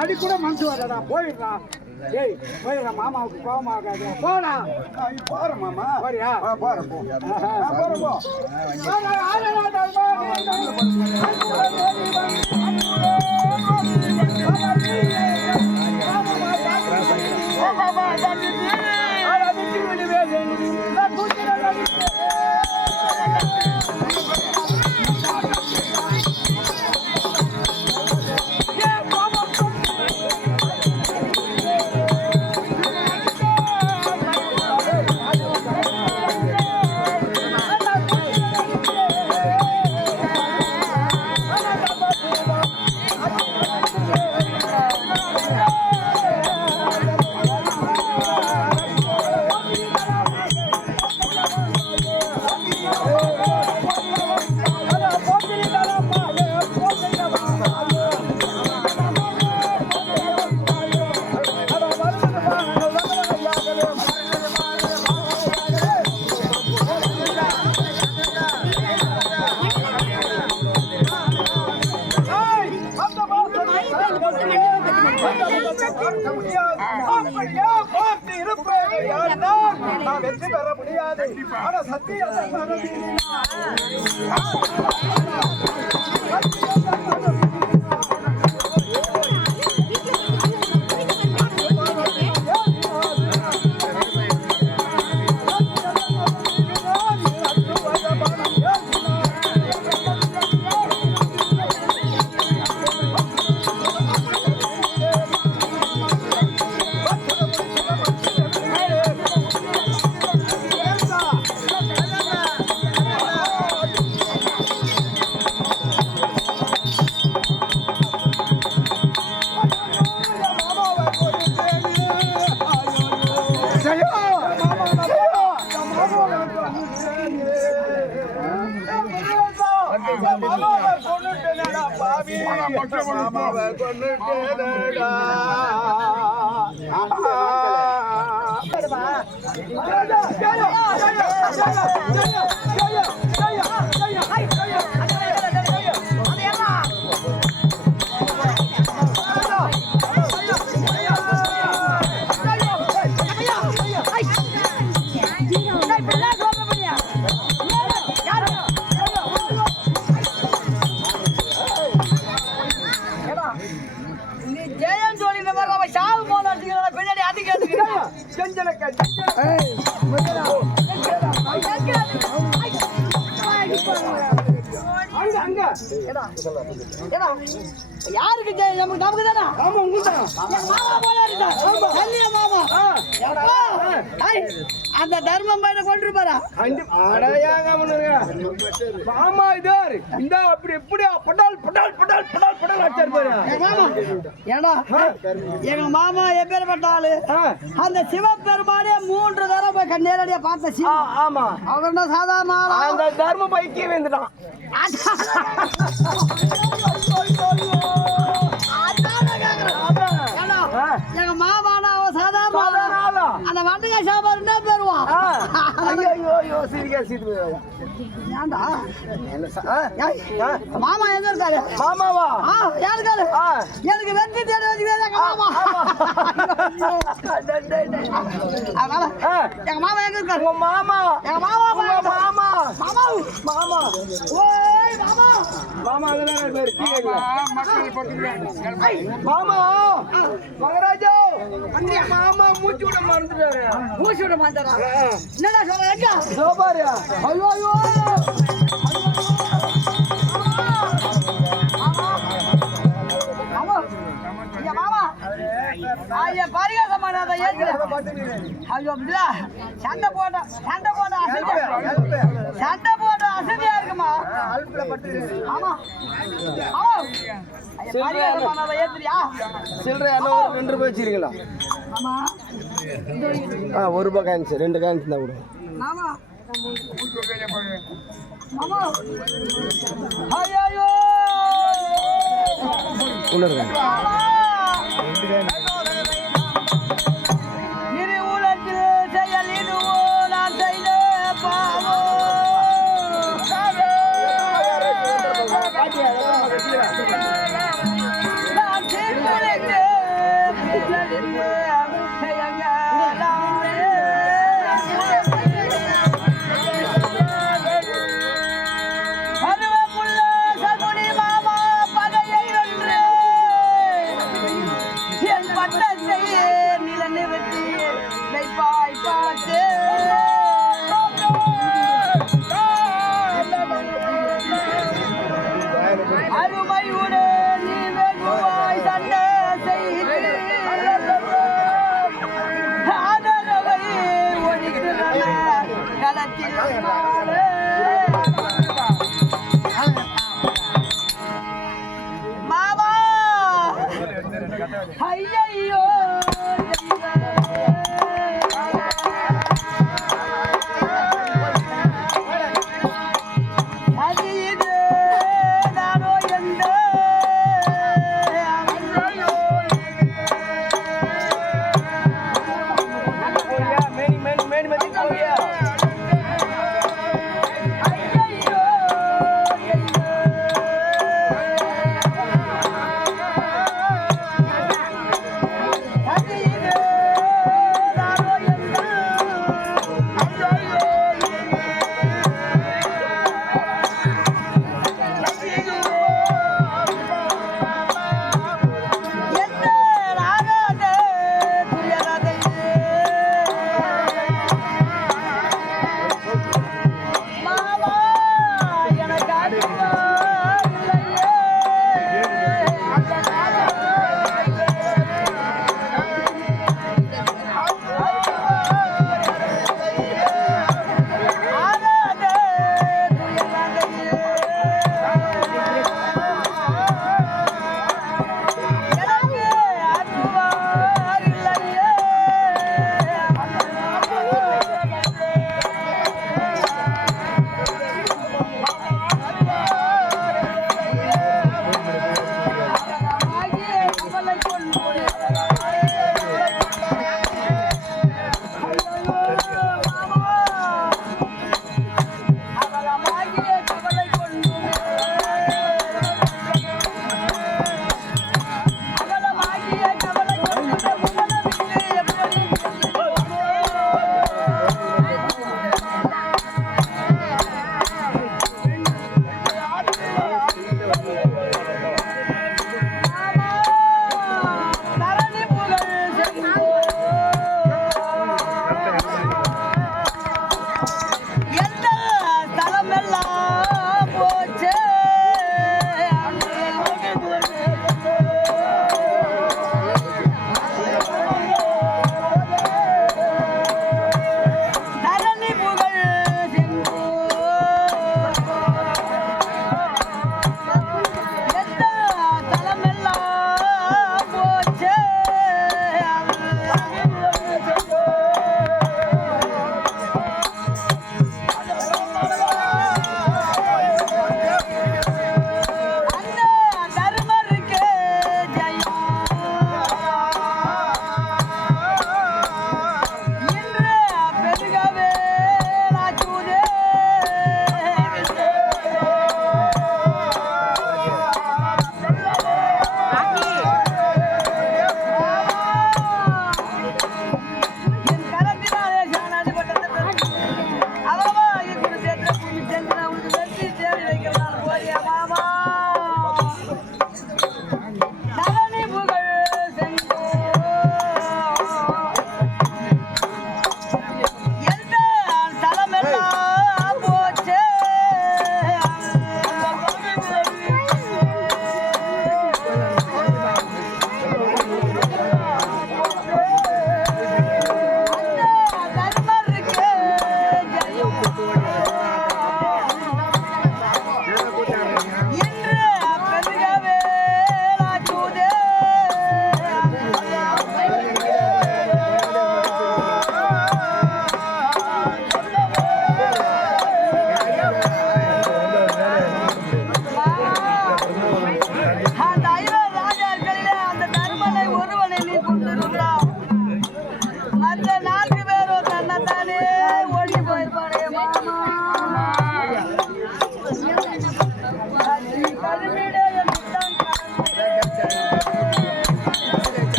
அடி கூட மனசு வரடா போயிடுறா ஏய் போயிடுறா மாமாவுக்கு கோவமாகாது போடா போற மாமா போறியா போற போ போற போ வெற்றி பெற முடியாது ஏடா ஏடா யாருக்கு நமக்கு நமக்கு தானா ஆமா உங்கதான் என் மாமா போல இருக்கா தள்ளிய மாமா எப்பா ஐய் அந்த தர்மம் பையனை கொண்டு போறா அடையாங்க மாமா இதார் இந்த அப்படி எப்படியா படால் படால் படால் படால் படால் அடிச்சார் பாரு ஏடா எங்க மாமா எப்பேற்பட்ட ஆளு அந்த சிவபெருமானே 3 தடவை போய் நேரடியா பார்த்த சிவம் ஆமா அவன் சாதாரண ஆளா? அந்த தர்ம பைக்கே வந்துட்டான் எங்க மாமானா அவன் சாதாரண ஆளா? அந்த வண்டுகா சாம்பார் என்ன பேருவான் ஐயோ சிரிக்கா சிரிப்பு ஏண்டா மாமா எங்க இருக்காரு மாமாவா யாருக்காரு எனக்கு வெற்றி தேடி வச்சுக்கிறேன் மாமா அதனால எங்க மாமா எங்க இருக்காரு உங்க மாமா எங்க மாமா மாமா மாமா மாமா ஓய் மாமா மாமா அங்கதான் பேரு மாமா மகராஜா மாமா மூச்சு விட மறந்துட்டாரு மூச்சு விட மாட்டாரா என்னடா சொல்ற எங்க சோபாரியா ஐயோ ஐயோ ஐயோ சண்டை போட்ட அசதியா இருக்குமா ஆமா ஏத்துறியா சில்லறை ஒரு 2 ரூபாய் வச்சிருக்கீங்களா ஆமா 1 ரூபாய் காயின்ஸ் 2 காயின்ஸ் தான் கொடுங்க மாமா மாமா ஐயோ உள்ளங்க இரு உலகில் செயல் இதுவோ நான் செய்த பாவோ நான் தீர்ப்பிழைத்து பருவமுள்ள சகுனி மாமா பகையை வென்று என் பட்டத்தை நிலநிறுத்தி வைப்பாய் பார்த்து அருமையுடன் நீ வெகுவாய் சண்டை செய்து ஆதரவை ஒழிக்கிற களத்தில் மாமா ஐயையோ அது இது நானோ எந்த ஐயையோ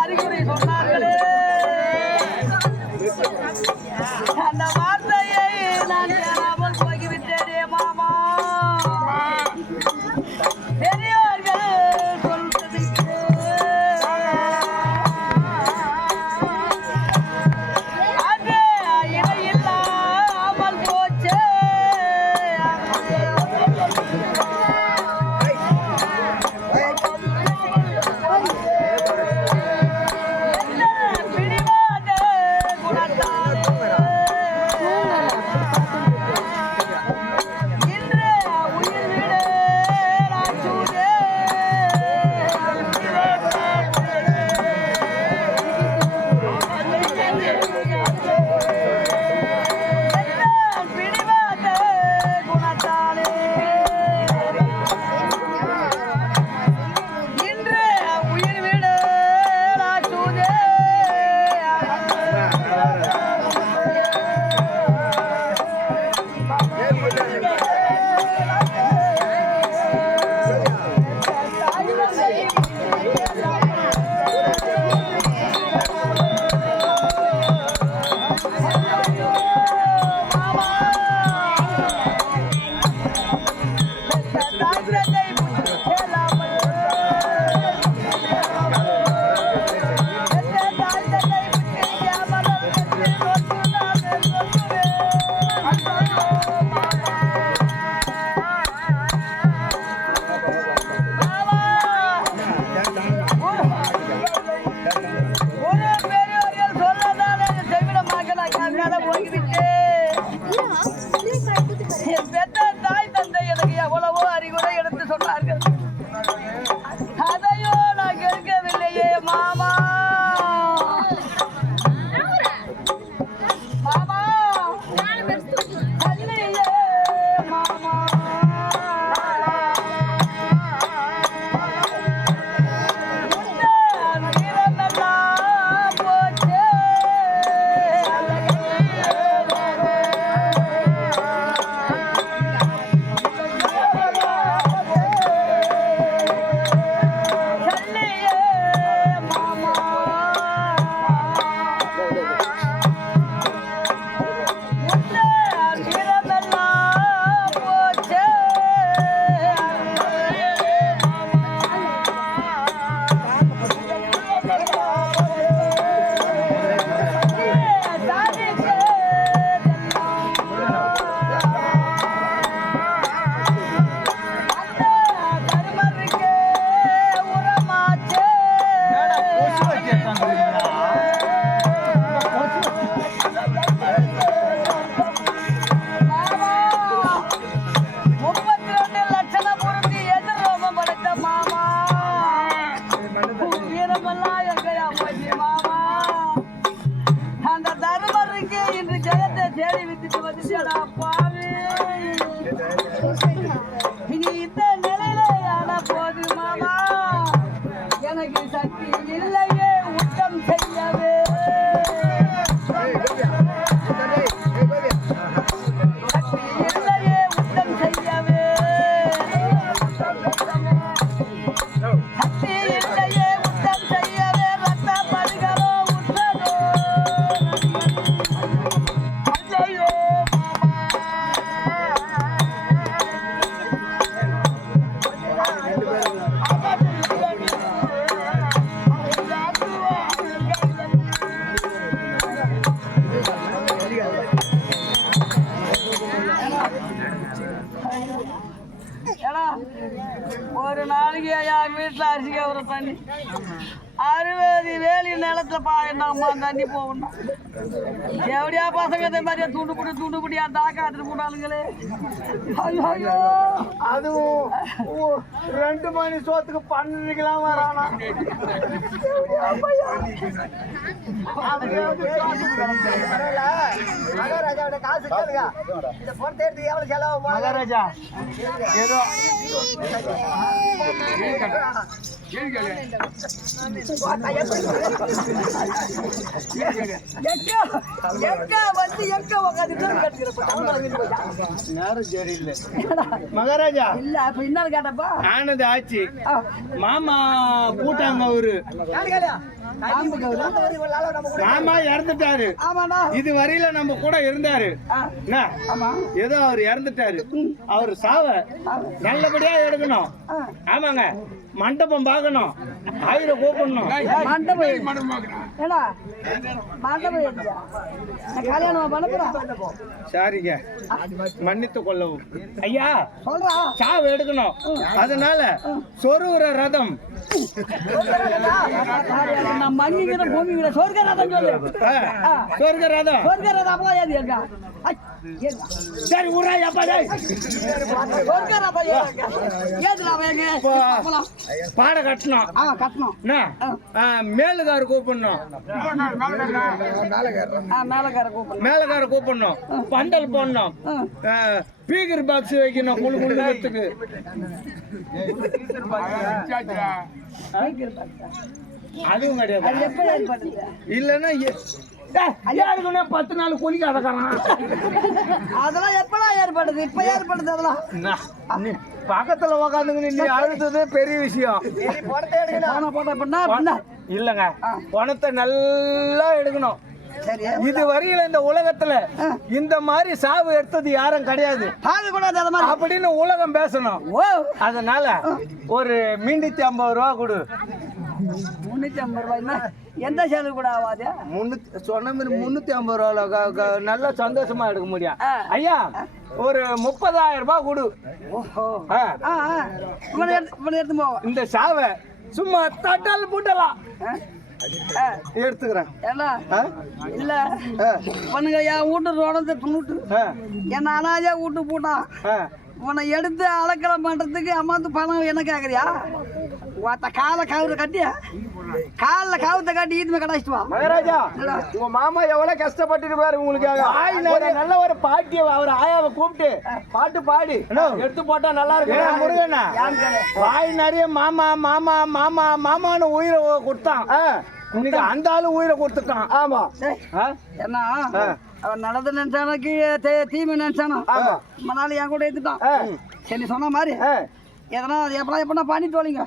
அறிகுறி சொன்னார்களே அந்த வார்த்தையை நான் ஏறாமல் போய்விட்டேனே மாமா. பெரியவர்கள் சொல்வதற்கு அது இணையில்லாமல் போச்சே. என் பெற்ற தாய் தந்தை எனக்கு எவ்வளவோ அறிகுறை எடுத்து சொன்னார்கள். அதையோ நான் கேட்கவில்லையே மாமா. மாமா அல்லையே மாமா. தேடி வித்துட்டு வந்துச்சடா பாவி. இனி இந்த நிலையில ஆன போது மாமா எனக்கு சக்தி இல்லையே உத்தம் செய்யவே. சக்தி இல்லையே உத்தம் செய்யவே. சக்தி இல்லையே உத்தம் செய்யவே. ரத்த படுகளோ உத்ததோ ஒரு நாளைக்கு என் வீட்டுல அரிசி கவரை பண்ணி 60 வேலி நிலத்துல பாயண்டாம்மா தண்ணி போகணும். எப்படியா பசங்க இந்த மாதிரியா துண்டு புடி அந்த ஆக்காத்துட்டு போனாலுங்களே. ஐயோ அதுவும் 2 மணி சோத்துக்கு 12 கிலோ வரானா. மகாராஜா ஏதோ நேரம் சரியில்லை மகாராஜா. இல்ல அப்ப என்ன கேட்டப்பா ஆனது ஆச்சு. மாமா பூட்டாங்க அவரு. மாமா இறந்துட்டாரு. இது வரையில நம்ம கூட இருந்தாரு. ஏதோ அவர் இறந்துட்டாரு. அவர் சாவ நல்லபடியா எடுக்கணும். ஆமாங்க, மண்டபம் பார்க்கணும், ஆயிர கூப்பிடணும். சரிங்க, மன்னித்து கொள்ளவும் ஐயா. சாவு எடுக்கணும், அதனால சொருவுற ரதம். சொர்க்க ரதம். சரி பாட கட்டணும். மேலுகார கூப்பிடணும். மேலகார கூப்பிடணும். பந்தல் போடணும். ஸ்பீக்கர் பாக்ஸ் வைக்கணும். குழு குழுத்துக்கு அதுவும் கிடையாது. இல்லன்னா 10 நாள் குளிக்க அதக்காரன். அதெல்லாம் எப்படா ஏற்படுது? இப்ப ஏற்படுது. அதெல்லாம் பக்கத்துல உக்காந்துங்க. நீ அழுத்தது பெரிய விஷயம். இல்லங்க, பணத்தை நல்லா எடுக்கணும். இது வரையில இந்த உலகத்துல இந்த மாதிரி சாவு எடுத்தது யாரும் கிடையாது அப்படின்னு உலகம் பேசணும். அதனால ஒரு 350 ரூபா கொடு. 350 ரூபாய்னா எந்த செலவு கூட ஆகாது. சொன்ன மாதிரி 350 ரூபா நல்லா சந்தோஷமா எடுக்க முடியும். ஐயா ஒரு 30,000 ரூபாய் கொடு. எடுத்து போவோம். இந்த சாவை சும்மா தட்டால் போட்டலாம். எடுத்துக்கிறேன். இல்ல பண்ணுங்க, என் வீட்டு ரோடத்தை துணுட்டு என்ன அனாஜா வீட்டு போட்டான். உன்னை எடுத்து அலக்கலம் பண்றதுக்கு அம்மாந்து பணம் என்ன கேக்குறியா? காலை கவுத்த கட்டி காலில் கவுத்த கட்டி இதுமே கடாச்சிட்டு வா. மகாராஜா, உங்க மாமா எவ்வளவு கஷ்டப்பட்டு பாரு. உங்களுக்கு நல்ல ஒரு பாட்டிய அவர் ஆயாவை கூப்பிட்டு பாட்டு பாடி எடுத்து போட்டா நல்லா இருக்கும். முருகனா வாய் நிறைய மாமா மாமா மாமா மாமான்னு உயிரை கொடுத்தான். இன்னைக்கு அந்த ஆளு உயிரை கொடுத்துட்டான். ஆமா, என்ன அவன் நடந்து நினைச்சானக்கு தீமை நினைச்சானோ மணாலி என் கூட எடுத்துட்டான். சரி சொன்ன மாதிரி எதனா எப்படா பண்ணி தோலிங்க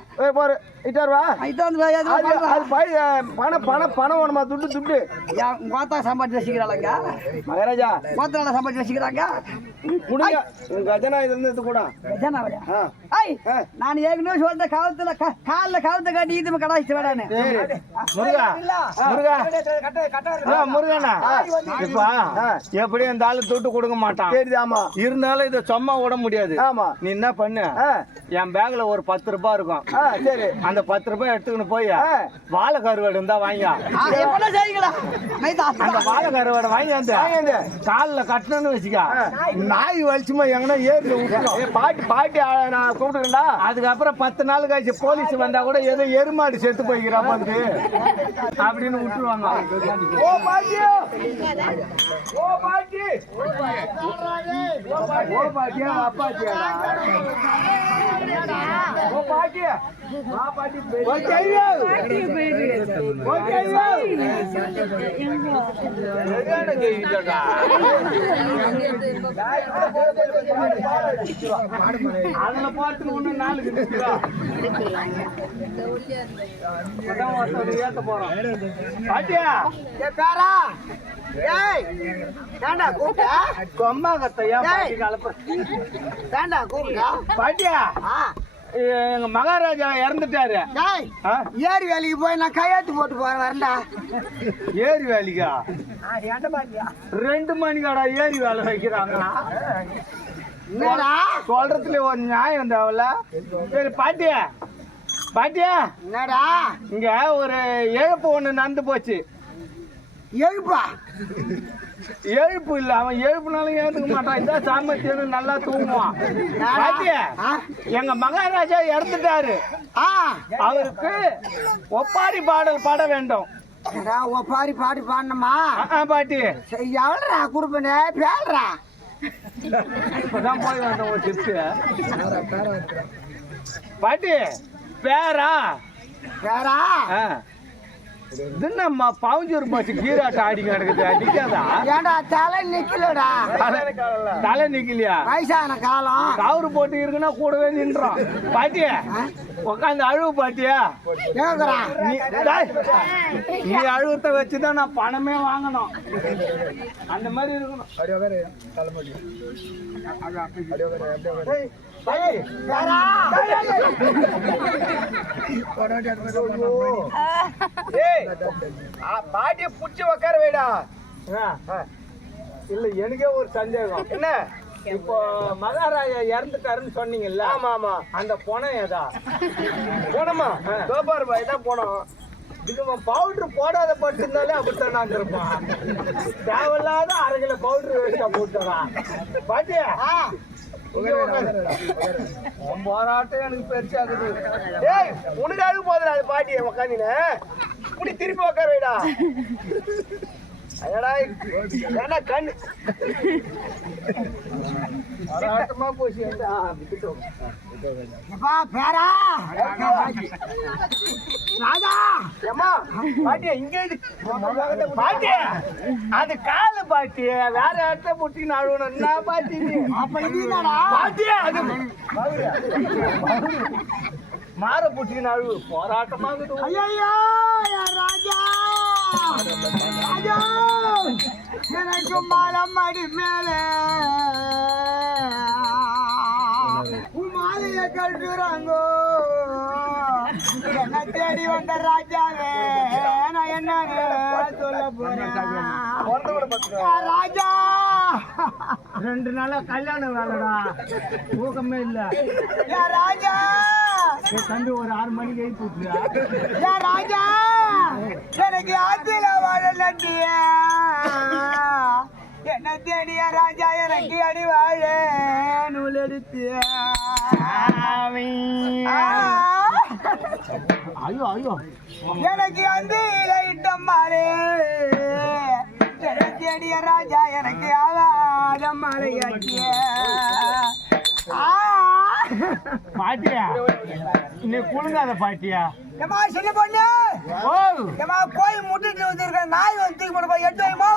பணம் வேணுமா? துட்டு கோத்தா சம்பாதிச்சு வச்சுக்கிறாங்க. மகாராஜா கோத்தால சம்பாதிச்சு வச்சுக்கிறாங்க. கஜனா இது இருந்து கூட நான் ஏற்கனவே சொல்லிட்டேன், காலத்துல காலில் கவுத்த காட்டி இது கடாச்சிட்டு வேடானு. முருகனா இப்ப எப்படி இந்த ஆளு துட்டு கொடுக்க மாட்டான். ஆமா, இருந்தாலும் இதை சும்மா விட முடியாது. ஆமா, நீ என்ன பண்ணு, என் பேக்ல ஒரு 10 ரூபாய் இருக்கும். சரி, அந்த 10 ரூபாய் எடுத்துக்கிட்டு போய் வாழை கருவாடு இருந்தா வாங்க. அந்த வாழை கருவாடு வாங்கி வந்து காலில் கட்டணும்னு வச்சுக்க, நாய் வலிச்சுமா எங்கன்னா ஏறி பாட்டி நான் கூப்பிட்டுருந்தா. அதுக்கப்புறம் 10 நாள் கழிச்சு போலீஸ் வந்தா கூட ஏதோ எருமாடு செத்து போய்க்கிறா வந்து அப்படின்னு விட்டுருவாங்க. ஓ பாட்டி, ஓ பாட்டி, ஓ பாட்டியா அப்பாச்சியா? ஓ பாட்டி, வா பாட்டி. ஓகே அதுல பார்த்து ஒண்ணு 4 ஏத்த போறோம். பாட்டியா பேரா கொம்மா கத்தையா பாட்டியா? எங்க மகாராஜா இறந்துட்டாரு. ஏரி வேலைக்கு போய் நான் கையெழுத்து போட்டு போறேன் வரண்டா. ஏரி வேலைக்கா? 2 மணிக்காடா ஏரி வேலை வைக்கிறாங்க. சொல்றதுல ஒரு நியாயம் தேவையில்ல. சரி பாட்டியா, பாட்டியா என்னடா இங்க ஒரு இழப்பு ஒண்ணு நடந்து போச்சு. எழுப்பா எழுப்பு இல்ல, அவன் எழுப்புனாலும் ஏத்துக்க மாட்டான். இதான் சாமர்த்தியம், நல்லா தூங்குவான். பாட்டியா எங்க மகாராஜா இறந்துட்டாரு. அவருக்கு ஒப்பாரி பாடல் பாட வேண்டும். ஒப்பாரி பாடி பாடணுமா? பாட்டி எவ்வளோடா கொடுப்பனே பேல்றா. இப்பதான் போய் வந்தோம் ஒரு டிப்ஸ். பாட்டி பேரா பேரா என்னம்மா பாவஞ்சூர் பஸ் கீராட்டம் ஆடி கிடக்குது, நிக்காதா? ஏண்டா தலை நிக்கலடா. தலை நிக்கலையா? வயசான காலம் கவுரு போட்டு இருக்குன்னா கூடவே நின்றோம். பாட்டியா உட்காந்து அழுவு. பாட்டியா நீ அழுவத்தை வச்சுதான் நான் பணமே வாங்கணும். அந்த மாதிரி இருக்கணும். பாட்டிய புடிச்சு உக்கார வைடா. இல்ல எனக்கே ஒரு சந்தேகம். என்ன இப்போ மகாராஜா இறந்துட்டாருன்னு சொன்னீங்கல்ல? ஆமா ஆமா. அந்த பணம் ஏதா போனமா? கோபார் பாய் தான் போனோம். இது பவுடர் போடாத பட்டுருந்தாலே அப்படித்தான் நான் இருப்பான். தேவையில்லாத 1/2 கிலோ பவுடர் வேஸ்டா போட்டுறான். பாட்டியா போராட்டம் எனக்கு பெருசாகுது. ஏய் உனக்காக போதுடா அது. பாட்டியை உக்காந்தின இப்படி திருப்பி உக்கார வைடா. ஏன்னா கண்ணு போராட்டமா போச்சு. பேரா ராஜா பாட்டியா இங்க பாட்டியா அது காலு. பாட்டிய வேற இடத்த புட்டின்னு அழுவணும். என்ன பாட்டி பாட்டியா அது மாற புட்டின்னு அழுவு. போராட்டமாகுது. ஐயோ ராஜா ராஜா எனக்கு மரம் அடி மேலே மாலைய கட்டுறாங்கோ. என்ன தேடி வந்த ராஜாவே நான் என்ன சொல்ல போறேன் ராஜா. 2 நாளா கல்யாணம் வேலைடா, தூக்கமே இல்ல. ராஜா தம்பி ஒரு 6 மணிக்கு எழுப்பியா? ராஜா எனக்கு ஆத்தில வாழ நட்டிய என்ன தேடிய ராஜா எனக்கு அடி வாழ நூல் எடுத்து. ஐயோ ஐயோ எனக்கு அந்த இட்ட மாறு என்ன தேடிய ராஜா எனக்கு ஆவாத மலையாட்டிய. பாட்டியா நீ குழுங்காத. பாட்டியா ஏமா சின்ன பொண்ணு ஏமா கோய் முட்டிட்டு வந்திருக்க நாய் வந்து தூக்கி போட போய் 8 வைமா.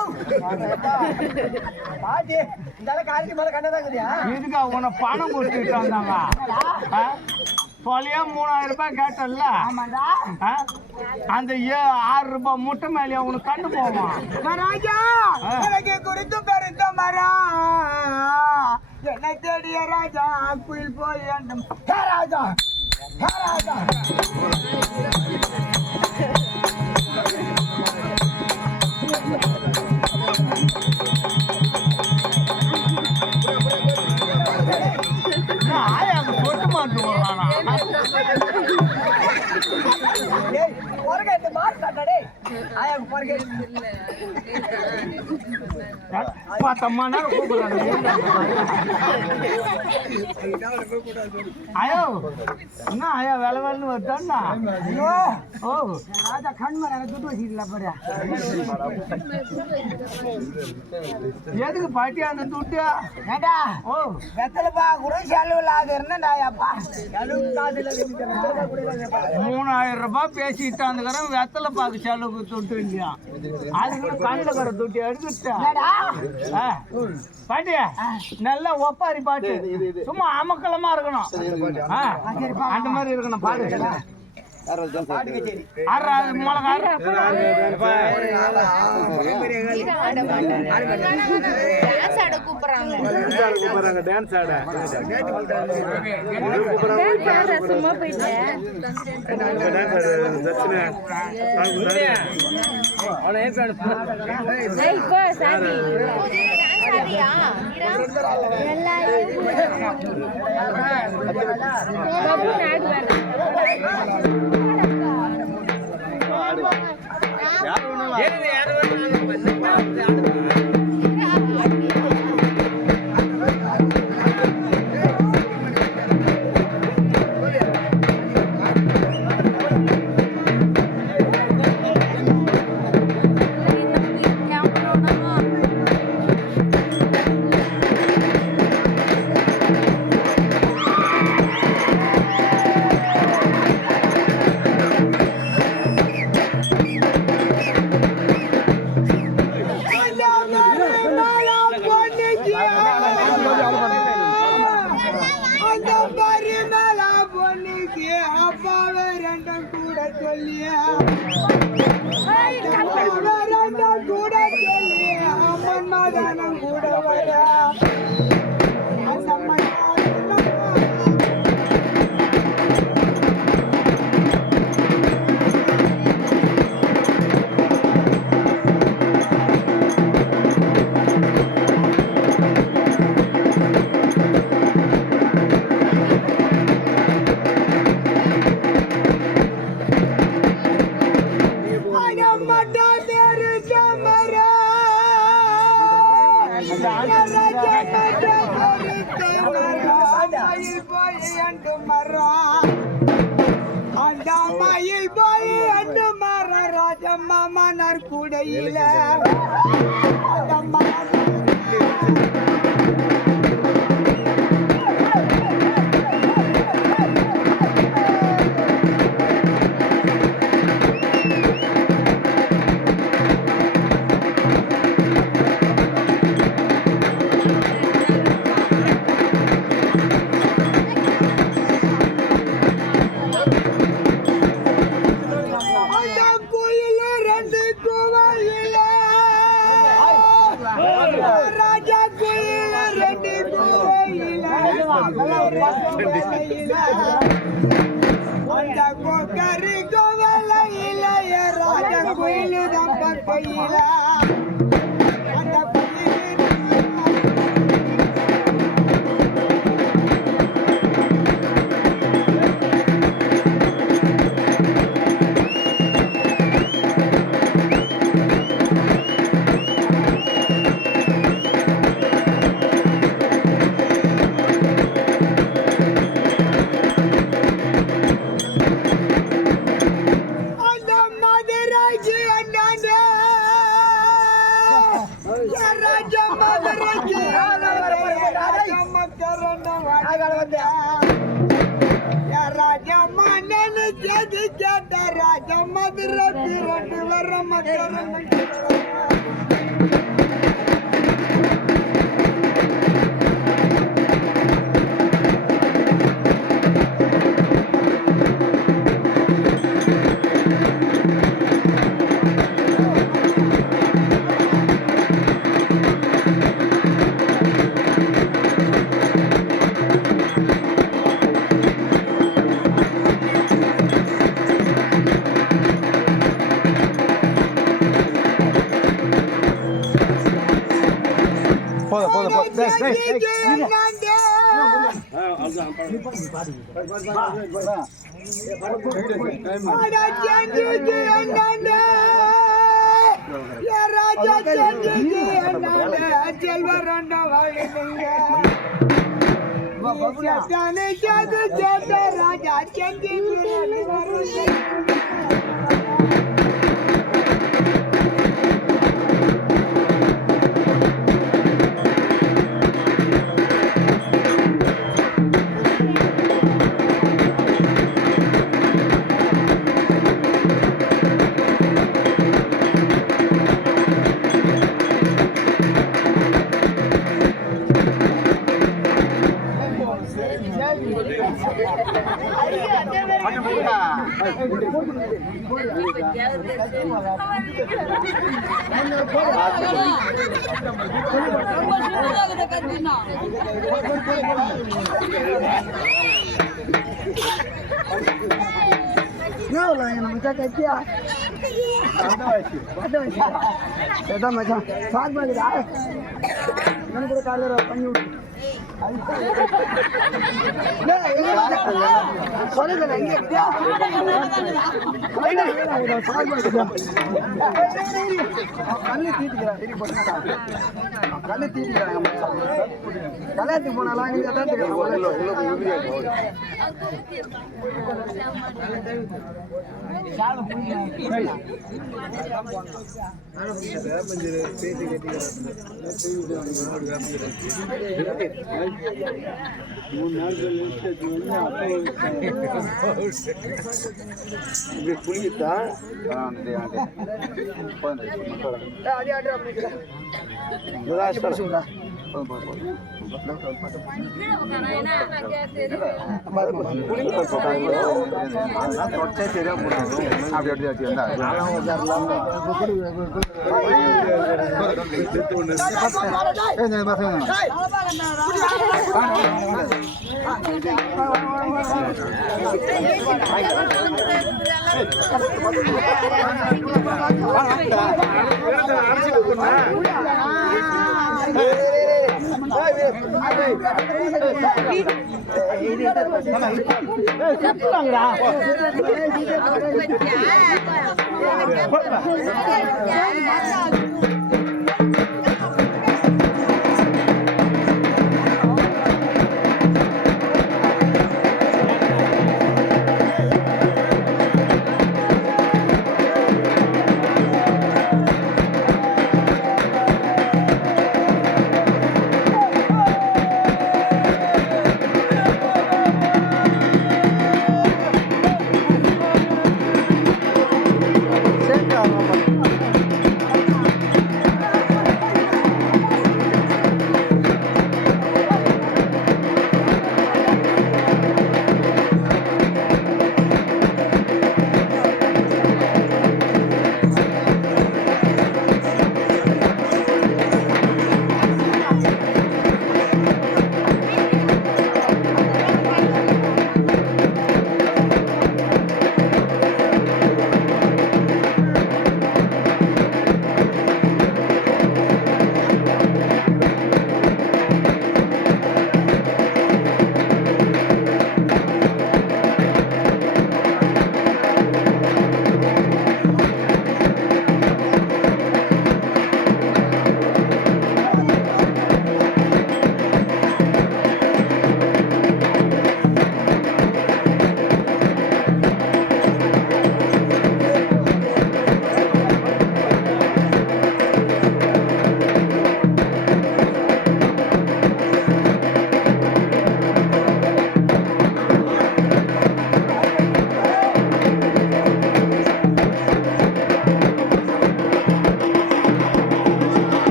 பாட்டி இந்த காலைக்கு மேல கண்டதாங்கறியா? இதுக்கு உன பணம் கொடுத்துட்டு வந்தாங்க. சொல்லியா 3000 ரூபாய் கேட்டல்ல? ஆமாடா. அந்த 6 ரூபாய் முட்டை மேலே உனக்கு கண்டு போவான். ராஜா எனக்கு குறித்து பெருத்த மரம் என்ன தேடிய ராஜா குயில் போய் ராஜா ராஜா சொல்ல மாட்டேன். ஐயோ என்ன ஐயா வேலை வேலைன்னு வருதாண்ணா? ஓ ராஜா கண்மர துட்டு வச்சுக்கல பாரு. எதுக்கு பாட்டியா அந்த துட்டு? ஏண்டா ஓ வெத்தலைப்பா கூட செலவு இல்லாத இருந்தாப்பா. 3000 ரூபாய் பேசிட்டாந்துக்கிறேன். வெத்தலை பாக்கு செலவுக்கு துட்டு இல்லையா? அதுக்கு கண்ணில் இருக்கிற துட்டு எடுத்துட்டா. பாட்டியா நல்லா ஒப்பாரி பாட்டு, சும்மா அமக்கலமா இருக்கணும். அந்த மாதிரி இருக்கணும் பாடு. அப்பாவே ரெண்டும் கூட சொல்லியா கூட சொல்லி அம்மன் மாதானம் கூட வர மயில் போய் அண்டு மர ராஜம்மா மன்னர் கூடையில கறி கோவில ராஜ கோயில் தம்ப கோயில ராஜம்மா நினைச்சது கேட்ட ராஜம்மா திரண்டு வர மக்கள் ராஜா மச்சான் சாக் பண்ணி சொல்லுங்க இங்க கண்ணு தீட்டிக்கிறான் கண்ணு தீட்டிக்கிறாங்க கல்யாணத்துக்கு போனாலாம் புளியத்தா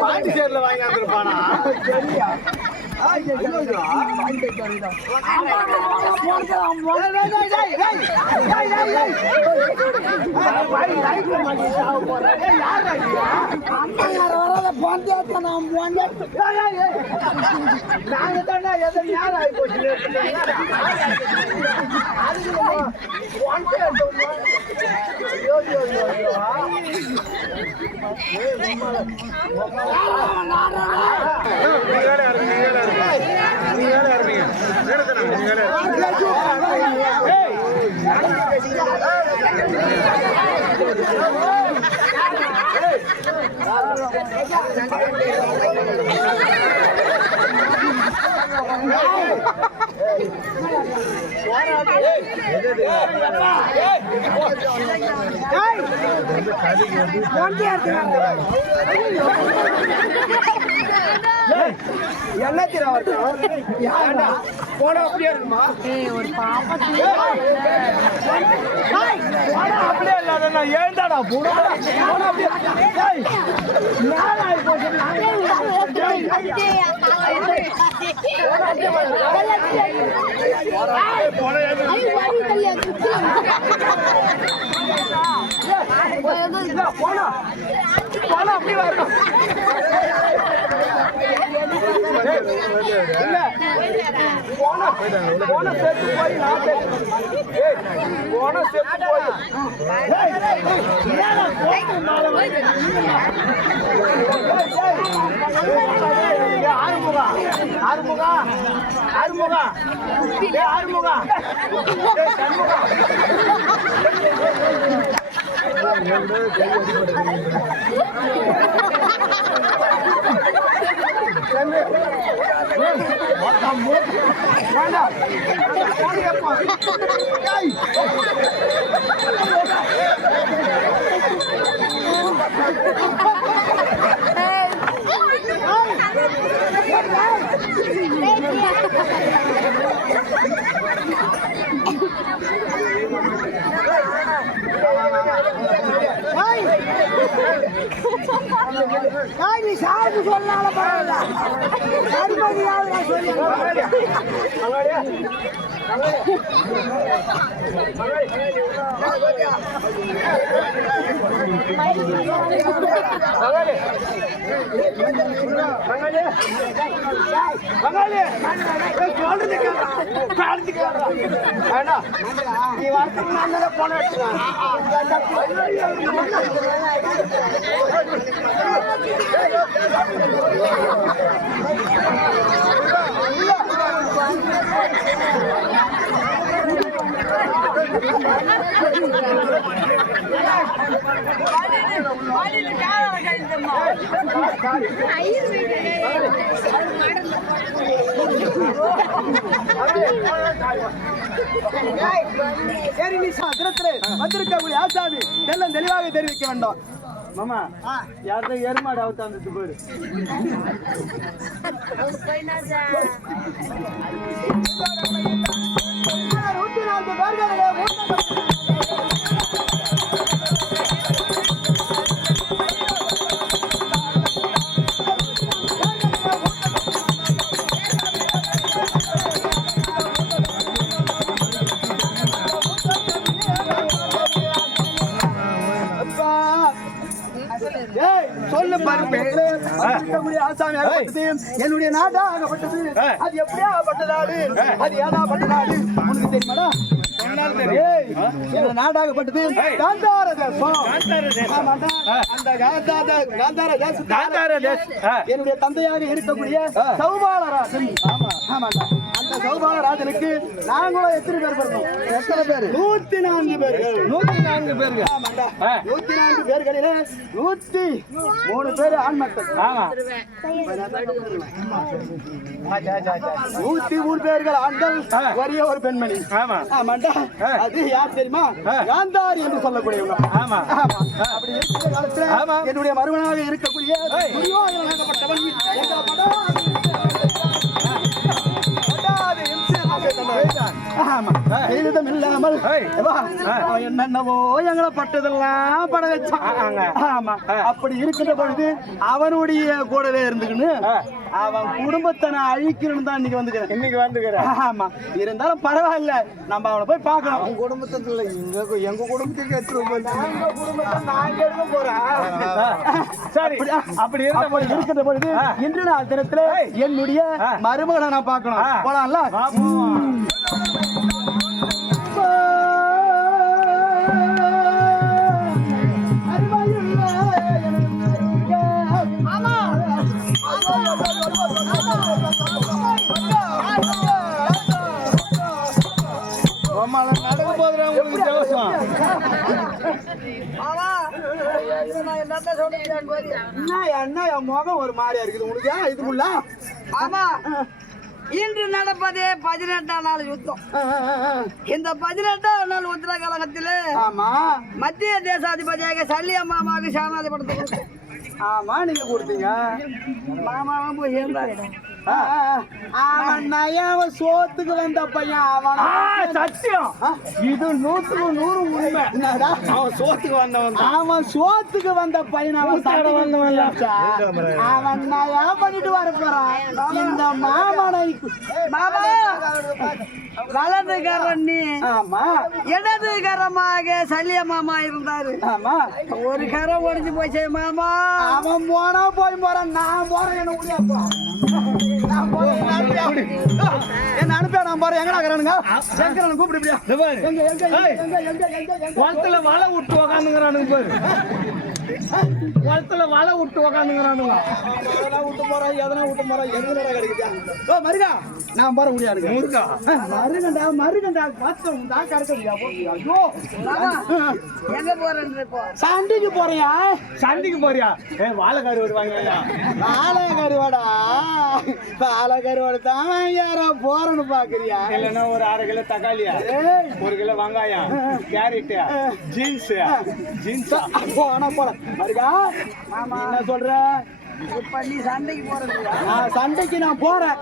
பாண்டிச்சேரியில் வாங்கி வந்துருப்பானா? நாங்க தானே எதை யார் ஆகி போச்சு என்ன போன அப்படியே இருக்குமா அப்படியே இல்லாத ஏந்தாடா போன போனா அப்படி வரணும் போன சேர்த்து போய் போன சேர்த்து போய் ஆறுமுகா ஆறுமுகா ஆறுமுகா ஆறுமுகா நீ சாருக்கு சொன்னால பரவாயில்ல நீ வரத்துக்கு போன வந்திருக்கக்கூடிய ஆசாமி எல்லாம் தெளிவாக தெரிவிக்க வேண்டும். மாமா யார்தான் எருமாடு அவுத்தாந்துட்டு போயிரு. சொல்லு என்னுடைய நாடா ஆகப்பட்டது. அது எப்படியா ஆகப்பட்டதாடு, அது ஏதாப்பட்ட நாடு உனக்கு தெரியுமாடா? நாடாகப்பட்டது காந்தார தேசம். என்னுடைய தந்தையாக இருக்கக்கூடிய சௌபாலராஜன். அந்த சௌபாலராஜனுக்கு நாங்களும் எத்தனை பேர் பிறந்தோம்? எத்தனை பேர்? 104 பேர்கள். 104 பேர்கள். 104 பேர்களிலே 103 பேர் ஆண் மக்கள். 103 பேர்கள் ஆண்கள், ஒரே ஒரு பெண்மணி. ஆமாண்டா. அது யார் தெரியுமா? காந்தாரி என்று சொல்லக்கூடியவங்க. அப்படி இருக்கிற காலத்துல என்னுடைய மருமனாக இருக்கக்கூடிய துரியோதனனாகப்பட்டவன் ஆமா செய்ததும் இல்லாமல் அவன் என்னென்னவோ எங்களை பட்டதெல்லாம் பட வச்சான். ஆமா, அப்படி இருக்கின்ற பொழுது அவனுடைய கூடவே இருந்துக்குன்னு அவன் குடும்பத்தை நான் அழிக்கணும்னு தான் இன்னைக்கு வந்துக்கிறேன். ஆமா, இருந்தாலும் பரவாயில்ல, நம்ம அவனை போய் பார்க்கலாம். அவன் குடும்பத்துல எங்க குடும்பத்துக்கு எடுத்து போறேன். சரி, அப்படி இருக்கின்ற பொழுது இன்று நாள் தினத்துல என்னுடைய மருமகனை நான் பார்க்கணும். போலாம்ல? நடக்க போதுற உங்களுக்கு ஜலசம். என்ன என் முகம் ஒரு மாதிரியா இருக்குது உங்களுக்கு இதுக்குள்ள? ஆமா, இன்று நடப்பதே 18ஆம் நாள் யுத்தம். இந்த 18ஆம் நாள் உத்தர கழகத்தில் மத்திய தேசாதிபதியாக சல்லிய மாமாவுக்கு சாணாதிபடத்தை கொடுத்தோம். ஆமா, நீங்க கொடுத்தீங்க. மாமாவும் போய் இருந்தாரு. அவன் சோத்துக்கு வந்த பையன். அவன் சத்தியம், இது 100க்கு 100 உண்மை. அவன் சோத்துக்கு வந்தவன். அவன் சோத்துக்கு வந்த பையன். அவன் அவன் நான் பண்ணிட்டு வர போறான். இந்த மாமனை மாமா வலதுகரம் நீ, ஆமா, இடதுகரமாக சல்லிய மாமா இருந்தாரு. ஆமா, ஒரு கரம் ஒடிஞ்சு போச்சு மாமா. அவன் போனா போய் போறான், நான் போறேன். என்ன முடியாப்பா, என்ன அனுப்பியா? நான் போறேன். எங்கடா இருக்கிறானுங்க? சங்கரன் கூப்பிடு. குளத்துல வலை விட்டு உக்காந்துங்கிறானுங்க பாரு. குளத்துல வலை விட்டு உக்காந்துங்கிறானுங்க. விட்டு போறான், எதனா விட்டு போறான். எதுனா கிடைக்குதா? மருகா, நான் போற முடியாது. மருகண்டா மருகண்டா பார்த்தா கிடைக்கலையா? ஐயோ, எங்க போறேன்? சண்டைக்கு போறியா? சண்டைக்கு போறியா? வாழை கருவாடு வாழை கருவாடா? வாழை கருவாடு தான் யாரா போறன்னு பாக்குறியா? இல்லைன்னா ஒரு 1/2 கிலோ தக்காளியா, 1 கிலோ வெங்காயம், கேரட், ஜீன்ஸ் போனா போல. மருகா, என்ன சொல்ற? இப்ப நீ சண்டைக்கு போறது? சண்டைக்கு நான் போறேன்.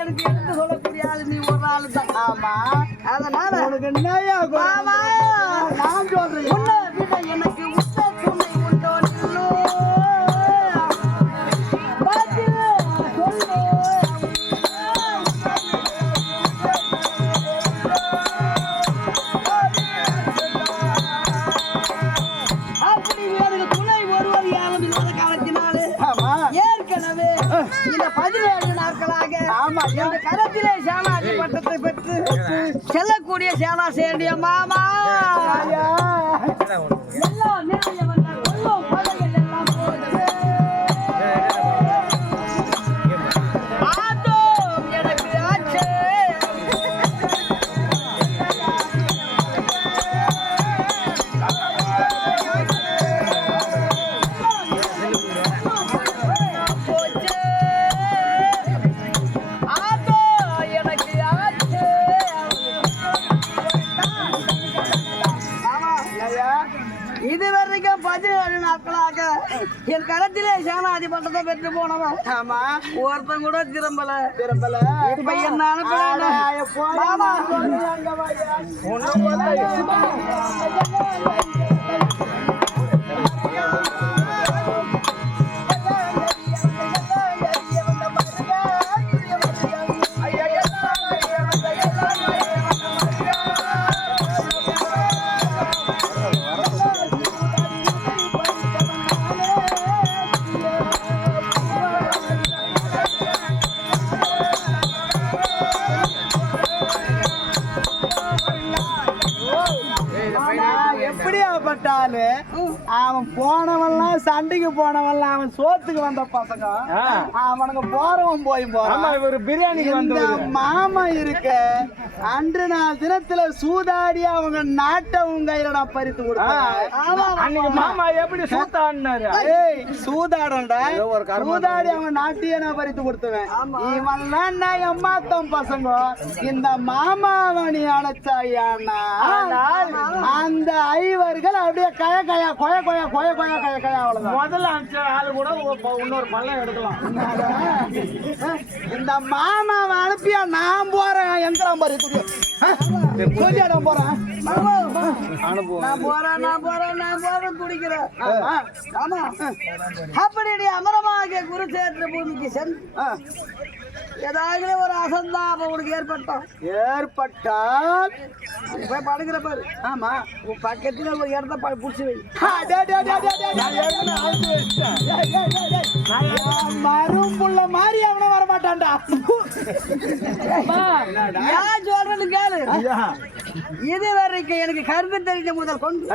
எனக்கு எடுத்து சொல்லக்கூடிய ஆளு நீ ஒரு ஆளு தான். ஆமா, அதனால உனக்கு என்னையா மாமா நான் சொல்றேன். உன்னை விட எனக்கு உத்த துணை உண்டோ நில்லோ பாத்து சொல்லு. அப்படி எனக்கு துணை ஒருவர் யாரும் இல்லாத காலத்தினாலே ஏற்கனவே இந்த 17 நாட்களாக இந்த கரத்திலே சேனாதி பட்டத்தை பெற்று செல்லக்கூடிய சேனா சேண்டிய மாமா எல்லாம் நிறைய வந்த கொள்ளும் பகைகள் எல்லாம் போச்சு. ஆட்டோம் எனக்கு ஆச்சு. இதுவரைக்கும் 17 நாட்களாக என் கரத்திலே சேனாதி பட்டத்தை பெற்று போனவன் ஒருத்தன் கூட திரும்பல. இப்ப என்ன அனுப்பல மாமா. ஆளு அவன் போனவன்லாம் சண்டைக்கு போனவன்லாம் அவன் சோத்துக்கு வந்த பசங்க அவனுக்கு போறவன் போய் போறான் இவரு பிரியாணிக்கு வந்து மாமா இருக்க அன்று நாள் தினத்துல சூதாடி அவங்க நாட்டை உங்க கையில நான் பறித்து கொடுத்தேன் அன்னைக்கு மாமா எப்படி சூத்தாடினாரு சூதாடண்டா சூதாடி அவங்க நாட்டையே நான் பறித்து கொடுத்துவேன் இவன் தான் எம்மாத்தம் பசங்க இந்த மாமாவணி அழைச்சாயானா அந்த ஐவர்கள் அப்படியே கய கயா கொய கொய கொய கொய கய கயா அவ்வளவுதான் முதல்ல அனுப்பிச்ச ஆளு கூட இன்னொரு பள்ளம் எடுக்கலாம் இந்த மாமாவை அனுப்பியா நான் போறேன் எந்திரம் பறித்து சொல்லியாட போறேன் நான் போறேன் குடிக்கிறேன் ஆமா அப்படி அமரமாக குருச்சேத்திர பூமிக்கு சென்று ஏதாவது ஒரு அசந்தாபம் உனக்கு ஏற்பட்டால் போய் படுக்கிற பாரு ஆமா உன் பக்கத்துல ஒரு இடத்த புடிச்சு வை மரும்புள்ள மாதிரி அவன வர மாட்டான்டா ஏன் சொல்றது கேளு இது வரைக்கும் எனக்கு கருத்து தெரிஞ்ச முதல் கொண்டு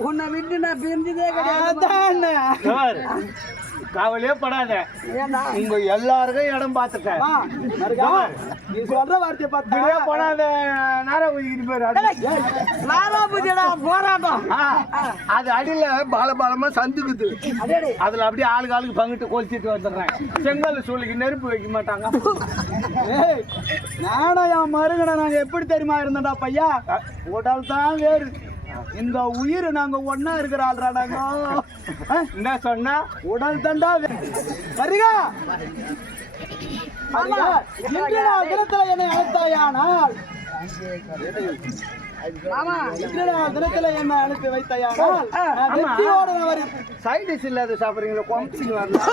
உன்னை விட்டு நான் பிரிஞ்சதே கிடையாது கவலையே படாத உங்க எல்லாருக்கும் இடம் பார்த்துட்டேன் நீ சொல்ற வார்த்தையை பார்த்தா போடாத போராட்டம் அது அடியில பாலபாலமா சந்துக்குது அதுல அப்படியே ஆளுக்கு ஆளுக்கு பங்கிட்டு கொளுத்திட்டு வந்துடுறேன் செங்கல் சூளைக்கு நெருப்பு வைக்க மாட்டாங்க நானும் என் மருகனை நாங்க எப்படி தெரியுமா இருந்தோம்டா பையா உடல் தான் வேறு இந்த உயிர் நாங்க ஒன்னா இருக்கிற ஆள்றா நாங்க என்ன சொன்னா உடல் தண்டா வருகா தினத்துல என்னை அழைத்தாயானால் தினத்துல என்ன அனுப்பி வைத்தாயானால் சைடிஸ் இல்லாத சாப்பிடுறீங்களா கொம்பிங்க வரலாம்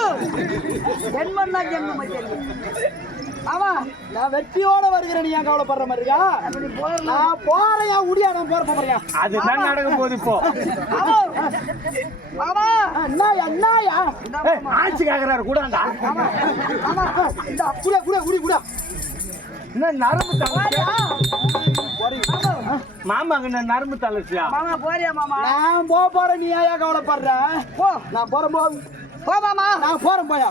ஆமா நான் வெற்றியோட வருகிறேன் நீ ஏன் கவலைப்படுற மாதிரியா நான் போறையா உடியா நான் போற போறியா அதுதான் நடக்க போகுது இப்போ என்னயா ஆட்சி கேக்குறாரு கூடாண்டா குடியா குடியா குடி குடியா என்ன நரம்பு தலை மாமாங்க நரம்பு தலைச்சியா மாமா போறியா மாமா நான் போறேன் நீ ஏன் கவலைப்படுற போ நான் போறேன் போ மாமா நான் போறேன் போயா